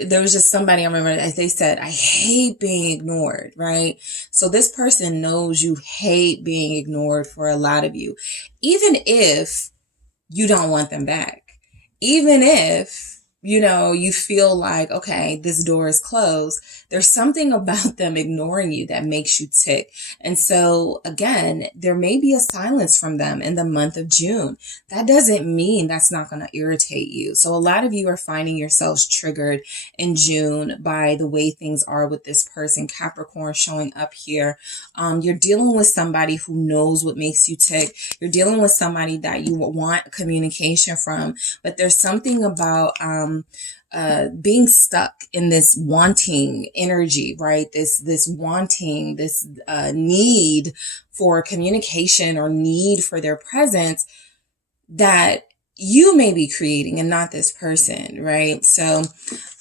there was just somebody I remember, they said, I hate being ignored, right? So this person knows you hate being ignored for a lot of you, even if you don't want them back. Even if, you feel like, okay, this door is closed, there's something about them ignoring you that makes you tick. And so again, there may be a silence from them in the month of June. That doesn't mean that's not going to irritate you. So a lot of you are finding yourselves triggered in June by the way things are with this person. Capricorn showing up here. You're dealing with somebody who knows what makes you tick. You're dealing with somebody that you want communication from, but there's something about, being stuck in this wanting energy, right? This wanting, this need for communication or need for their presence that you may be creating and not this person, right? So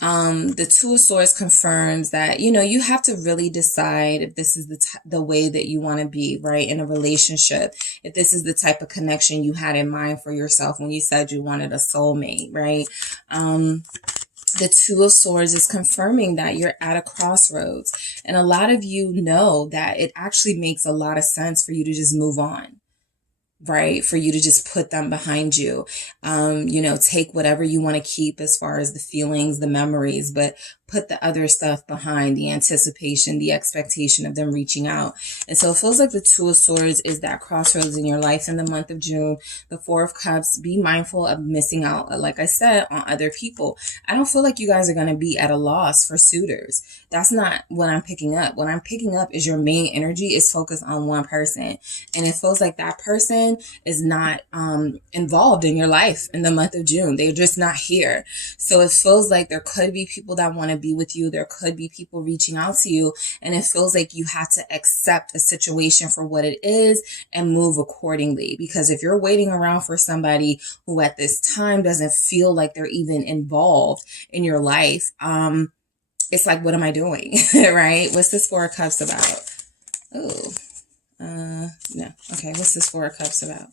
the Two of Swords confirms that, you have to really decide if this is the way that you want to be, right, in a relationship, if this is the type of connection you had in mind for yourself when you said you wanted a soulmate, right? The Two of Swords is confirming that you're at a crossroads, and a lot of you know that it actually makes a lot of sense for you to just move on. Right? For you to just put them behind you, take whatever you want to keep as far as the feelings, the memories, but put the other stuff behind, the anticipation, the expectation of them reaching out. And so it feels like the Two of Swords is that crossroads in your life in the month of June. The Four of Cups, be mindful of missing out, like I said, on other people. I don't feel like you guys are going to be at a loss for suitors. That's not what I'm picking up. What I'm picking up is your main energy is focused on one person. And it feels like that person is not involved in your life in the month of June. They're just not here. So it feels like there could be people that want to be with you. There could be people reaching out to you. And it feels like you have to accept a situation for what it is and move accordingly. Because if you're waiting around for somebody who at this time doesn't feel like they're even involved in your life, it's like, what am I doing? Right? What's this Four of Cups about? Oh, no. Okay, what's this Four of Cups about?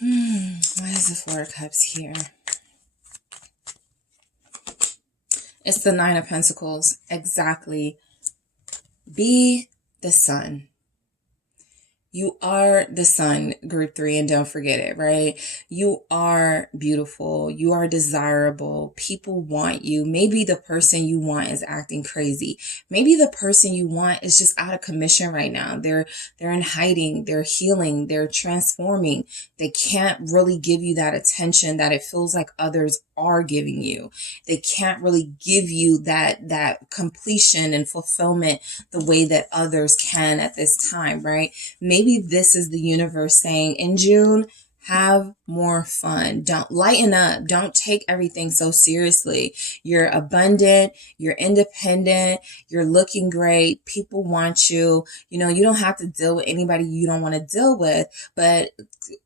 Why is the Four of Cups here? It's the Nine of Pentacles. Exactly. Be the sun. You are the sun, group 3, and don't forget it, right? You are beautiful. You are desirable. People want you. Maybe the person you want is acting crazy. Maybe the person you want is just out of commission right now. They're in hiding. They're healing. They're transforming. They can't really give you that attention that it feels like others are giving you. They can't really give you that completion and fulfillment the way that others can at this time, right? Maybe this is the universe saying, in June, have more fun. Don't lighten up. Don't take everything so seriously. You're abundant. You're independent. You're looking great. People want you. You don't have to deal with anybody you don't want to deal with. But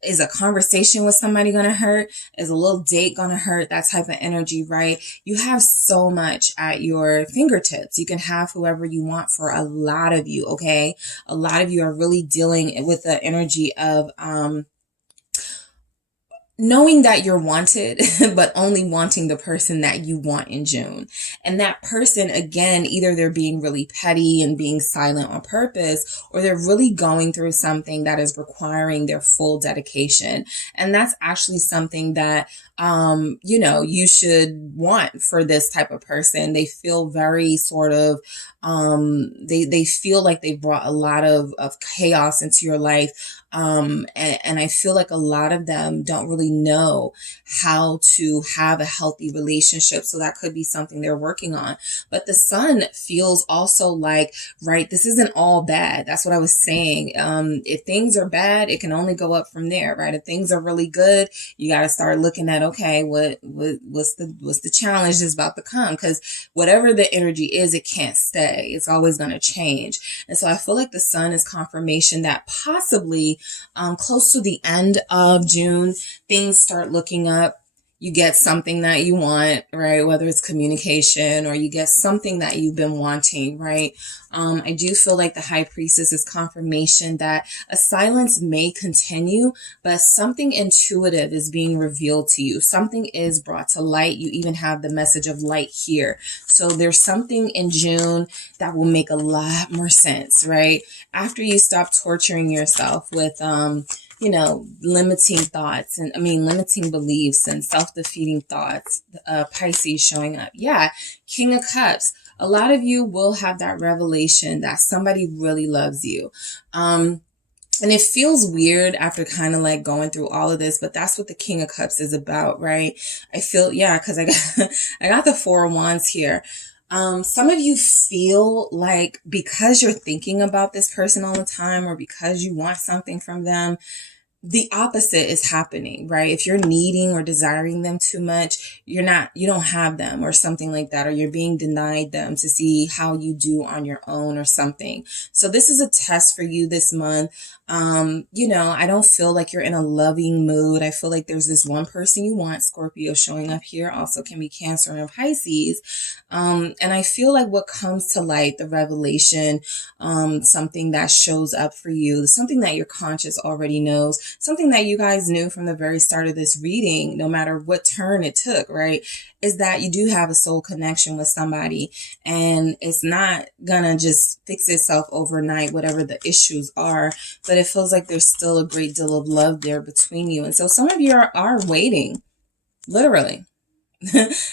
is a conversation with somebody going to hurt? Is a little date going to hurt? That type of energy, right? You have so much at your fingertips. You can have whoever you want for a lot of you, okay? A lot of you are really dealing with the energy of, knowing that you're wanted, but only wanting the person that you want in June. And that person, again, either they're being really petty and being silent on purpose, or they're really going through something that is requiring their full dedication. And that's actually something that, you know, you should want for this type of person. They feel very sort of, they feel like they brought a lot of chaos into your life. And I feel like a lot of them don't really know how to have a healthy relationship. So that could be something they're working on. But the sun feels also like, right, this isn't all bad. That's what I was saying. If things are bad, it can only go up from there, right? If things are really good, you got to start looking at, okay, what's the challenge that's about to come? Because whatever the energy is, it can't stay. It's always going to change. And so I feel like the sun is confirmation that possibly close to the end of June, things start looking up. You get something that you want, right? Whether it's communication or you get something that you've been wanting, right? I do feel like the High Priestess is confirmation that a silence may continue, but something intuitive is being revealed to you. Something is brought to light. You even have the message of light here. So there's something in June that will make a lot more sense, right? After you stop torturing yourself with, you know, limiting thoughts and limiting beliefs and self-defeating thoughts, Pisces showing up. Yeah. King of Cups. A lot of you will have that revelation that somebody really loves you. And it feels weird after kind of like going through all of this, but that's what the King of Cups is about, right? I feel, yeah, cause I got the Four of Wands here. Some of you feel like because you're thinking about this person all the time, or because you want something from them, the opposite is happening, right? If you're needing or desiring them too much, you don't have them or something like that, or you're being denied them to see how you do on your own or something. So this is a test for you this month. You know, I don't feel like you're in a loving mood. I feel like there's this one person you want, Scorpio showing up here, also can be Cancer and Pisces. And I feel like what comes to light, the revelation, something that shows up for you, something that your conscious already knows, something that you guys knew from the very start of this reading, no matter what turn it took, right? Is that you do have a soul connection with somebody, and it's not gonna just fix itself overnight, whatever the issues are, but it feels like there's still a great deal of love there between you. And so some of you are waiting, literally.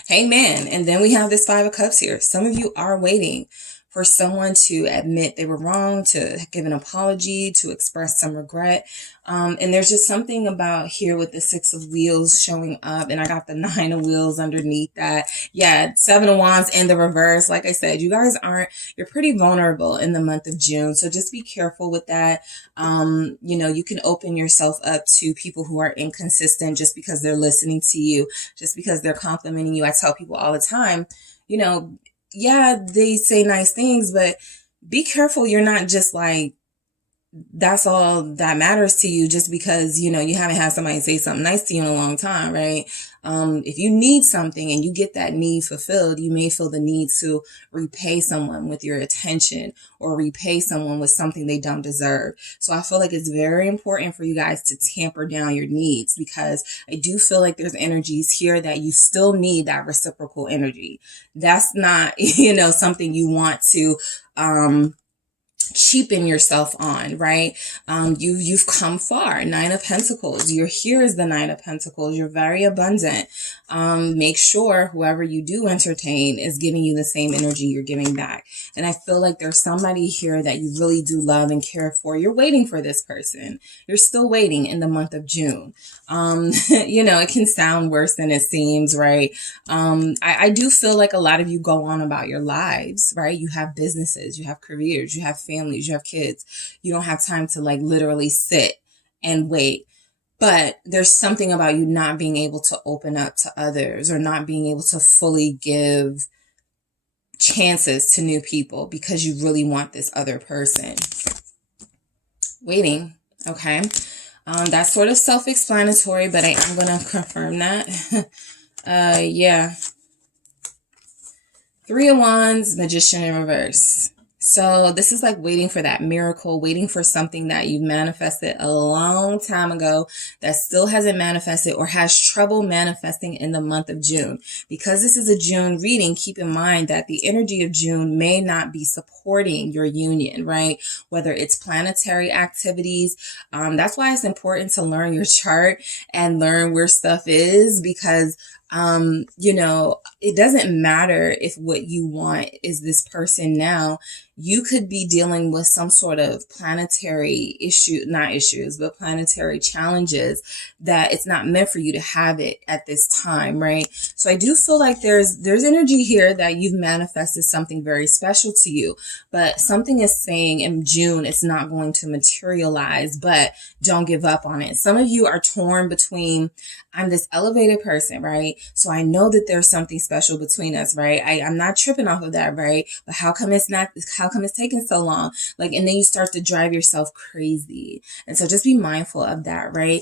Amen. And then we have this Five of Cups here. Some of you are waiting for someone to admit they were wrong, to give an apology, to express some regret. And there's just something about here with the Six of Wheels showing up, and I got the Nine of Wheels underneath that. Yeah, Seven of Wands in the reverse. Like I said, you guys you're pretty vulnerable in the month of June. So just be careful with that. You know, you can open yourself up to people who are inconsistent just because they're listening to you, just because they're complimenting you. I tell people all the time, you know, yeah, they say nice things, but be careful. You're not just like, that's all that matters to you just because, you know, you haven't had somebody say something nice to you in a long time, right? If you need something and you get that need fulfilled, you may feel the need to repay someone with your attention or repay someone with something they don't deserve. So I feel like it's very important for you guys to tamper down your needs, because I do feel like there's energies here that you still need that reciprocal energy. That's not, you know, something you want to, cheapen yourself on, right? You've come far. Nine of Pentacles. You're here as the Nine of Pentacles. You're very abundant. Make sure whoever you do entertain is giving you the same energy you're giving back. And I feel like there's somebody here that you really do love and care for. You're waiting for this person. You're still waiting in the month of June. You know, it can sound worse than it seems, right? I do feel like a lot of you go on about your lives, right? You have businesses, you have careers, you have families, you have kids. You don't have time to like literally sit and wait. But there's something about you not being able to open up to others, or not being able to fully give chances to new people because you really want this other person. Waiting. Okay. That's sort of self-explanatory, but I am going to confirm that. Yeah. Three of Wands, Magician in reverse. So this is like waiting for that miracle, waiting for something that you manifested a long time ago that still hasn't manifested or has trouble manifesting in the month of June. Because this is a June reading, keep in mind that the energy of June may not be supporting your union, right? Whether it's planetary activities. That's why it's important to learn your chart and learn where stuff is, because you know, it doesn't matter if what you want is this person now. You could be dealing with some sort of planetary issue, not issues, but planetary challenges that it's not meant for you to have it at this time, right? So I do feel like there's energy here that you've manifested something very special to you, but something is saying in June it's not going to materialize, but don't give up on it. Some of you are torn between, I'm this elevated person, right? So I know that there's something special between us, right? I'm not tripping off of that, right? But how come it's taking so long? Like, and then you start to drive yourself crazy. And so just be mindful of that, right?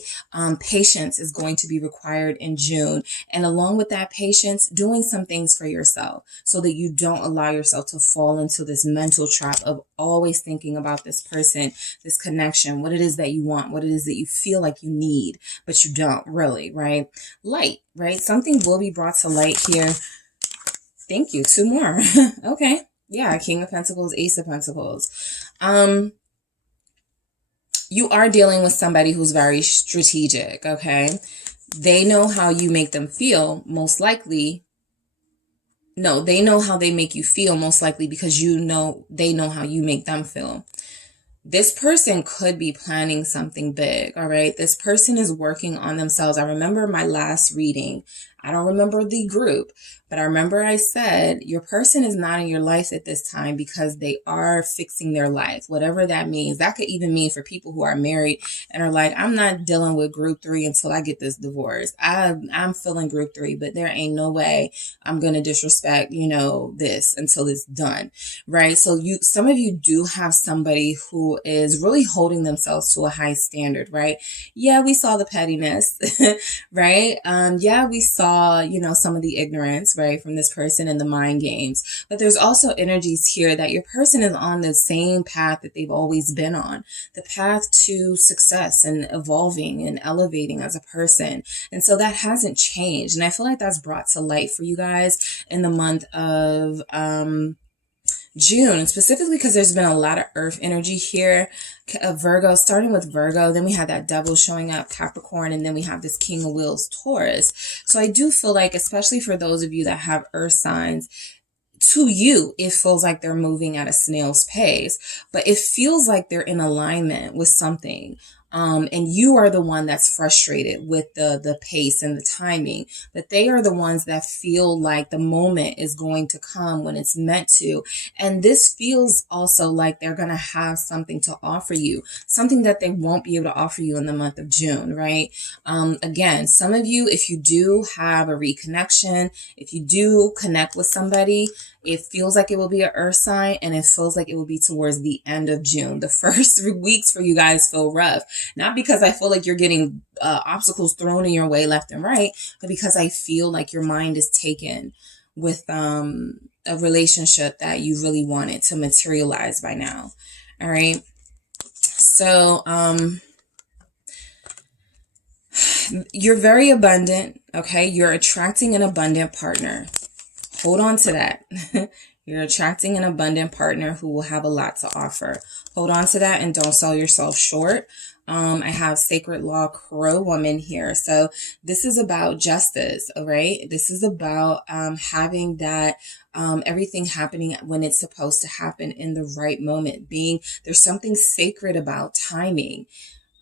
Patience is going to be required in June. And along with that patience, doing some things for yourself so that you don't allow yourself to fall into this mental trap of always thinking about this person, this connection, what it is that you want, what it is that you feel like you need, but you don't really, right? Light, right? Something will be brought to light here. Thank you. 2 more. Okay. Yeah. King of Pentacles, Ace of Pentacles. You are dealing with somebody who's very strategic. Okay. They know how you make them feel, most likely. No, they know how they make you feel, most likely, because they know how you make them feel. This person could be planning something big, all right? This person is working on themselves. I remember my last reading. I don't remember the group, but I remember I said your person is not in your life at this time because they are fixing their life, whatever that means. That could even mean for people who are married and are like, I'm not dealing with group 3 until I get this divorce. I'm feeling group 3, but there ain't no way I'm going to disrespect, this until it's done, right? So some of you do have somebody who is really holding themselves to a high standard, right? Yeah, we saw the pettiness, right? Yeah, we saw, some of the ignorance, right, from this person and the mind games. But there's also energies here that your person is on the same path that they've always been on, the path to success and evolving and elevating as a person. And so that hasn't changed. And I feel like that's brought to light for you guys in the month of June, specifically because there's been a lot of earth energy here. Virgo, starting with Virgo, then we have that devil showing up, Capricorn, and then we have this King of Wheels, Taurus. So I do feel like, especially for those of you that have earth signs, to you, it feels like they're moving at a snail's pace, but it feels like they're in alignment with something. And you are the one that's frustrated with the pace and the timing, but they are the ones that feel like the moment is going to come when it's meant to. And this feels also like they're going to have something to offer you, something that they won't be able to offer you in the month of June, right? Again, some of you, if you do have a reconnection, if you do connect with somebody, it feels like it will be an earth sign, and it feels like it will be towards the end of June. The first 3 weeks for you guys feel rough. Not because I feel like you're getting obstacles thrown in your way left and right, but because I feel like your mind is taken with a relationship that you really wanted to materialize by now. All right. So you're very abundant. Okay. You're attracting an abundant partner. Hold on to that. You're attracting an abundant partner who will have a lot to offer. Hold on to that and don't sell yourself short. I have Sacred Law Crow Woman here. So this is about justice, all right? This is about having that everything happening when it's supposed to happen in the right moment. There's something sacred about timing.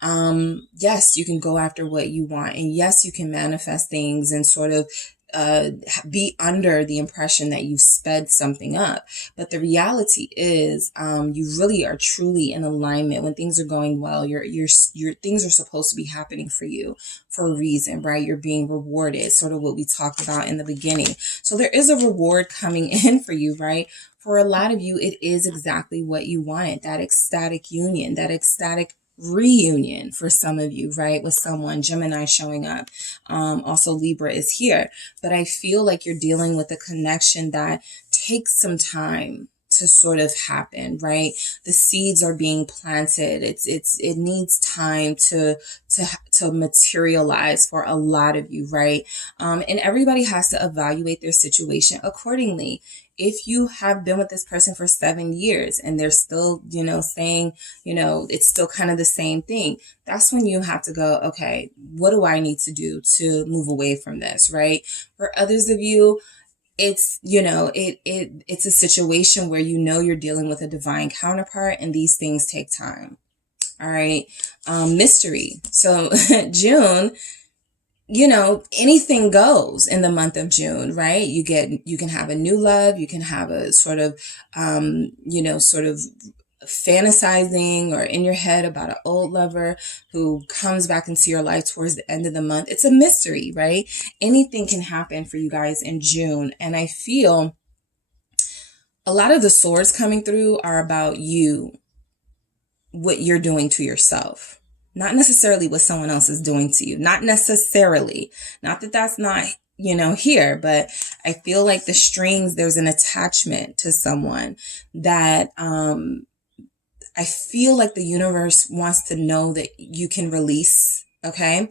Yes, you can go after what you want, and yes, you can manifest things and sort of be under the impression that you've sped something up. But the reality is, you really are truly in alignment when things are going well. Your things are supposed to be happening for you for a reason, right? You're being rewarded, sort of what we talked about in the beginning. So there is a reward coming in for you, right? For a lot of you, it is exactly what you wanted, that ecstatic union, that ecstatic reunion for some of you, right? With someone, Gemini showing up. Also Libra is here, but I feel like you're dealing with a connection that takes some time to sort of happen, right? The seeds are being planted. It needs time to materialize for a lot of you, right? And everybody has to evaluate their situation accordingly. If you have been with this person for 7 years and they're still, saying, it's still kind of the same thing, that's when you have to go, okay, what do I need to do to move away from this, right? For others of you, it's, it's a situation where you're dealing with a divine counterpart and these things take time. All right. Mystery. So June, anything goes in the month of June, right? You can have a new love. You can have a sort of, sort of fantasizing or in your head about an old lover who comes back into your life towards the end of the month. It's a mystery, right? Anything can happen for you guys in June. And I feel a lot of the swords coming through are about you, what you're doing to yourself. Not necessarily what someone else is doing to you. Not necessarily. Not that that's not, here, but I feel like the strings, there's an attachment to someone that I feel like the universe wants to know that you can release, okay?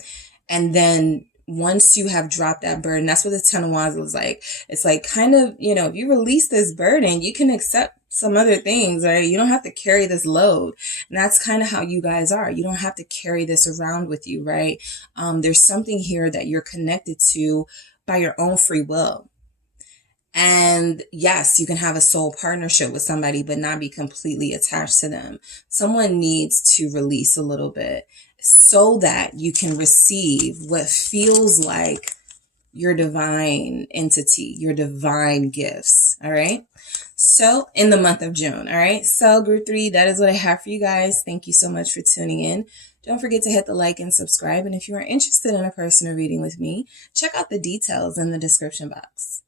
And then once you have dropped that burden, that's what the 10 of Wands was like. It's like kind of, if you release this burden, you can accept some other things, right? You don't have to carry this load. And that's kind of how you guys are. You don't have to carry this around with you, right? There's something here that you're connected to by your own free will. And yes, you can have a soul partnership with somebody, but not be completely attached to them. Someone needs to release a little bit so that you can receive what feels like your divine entity, your divine gifts. All right. So in the month of June. All right. So group 3, that is what I have for you guys. Thank you so much for tuning in. Don't forget to hit the like and subscribe. And if you are interested in a personal reading with me, check out the details in the description box.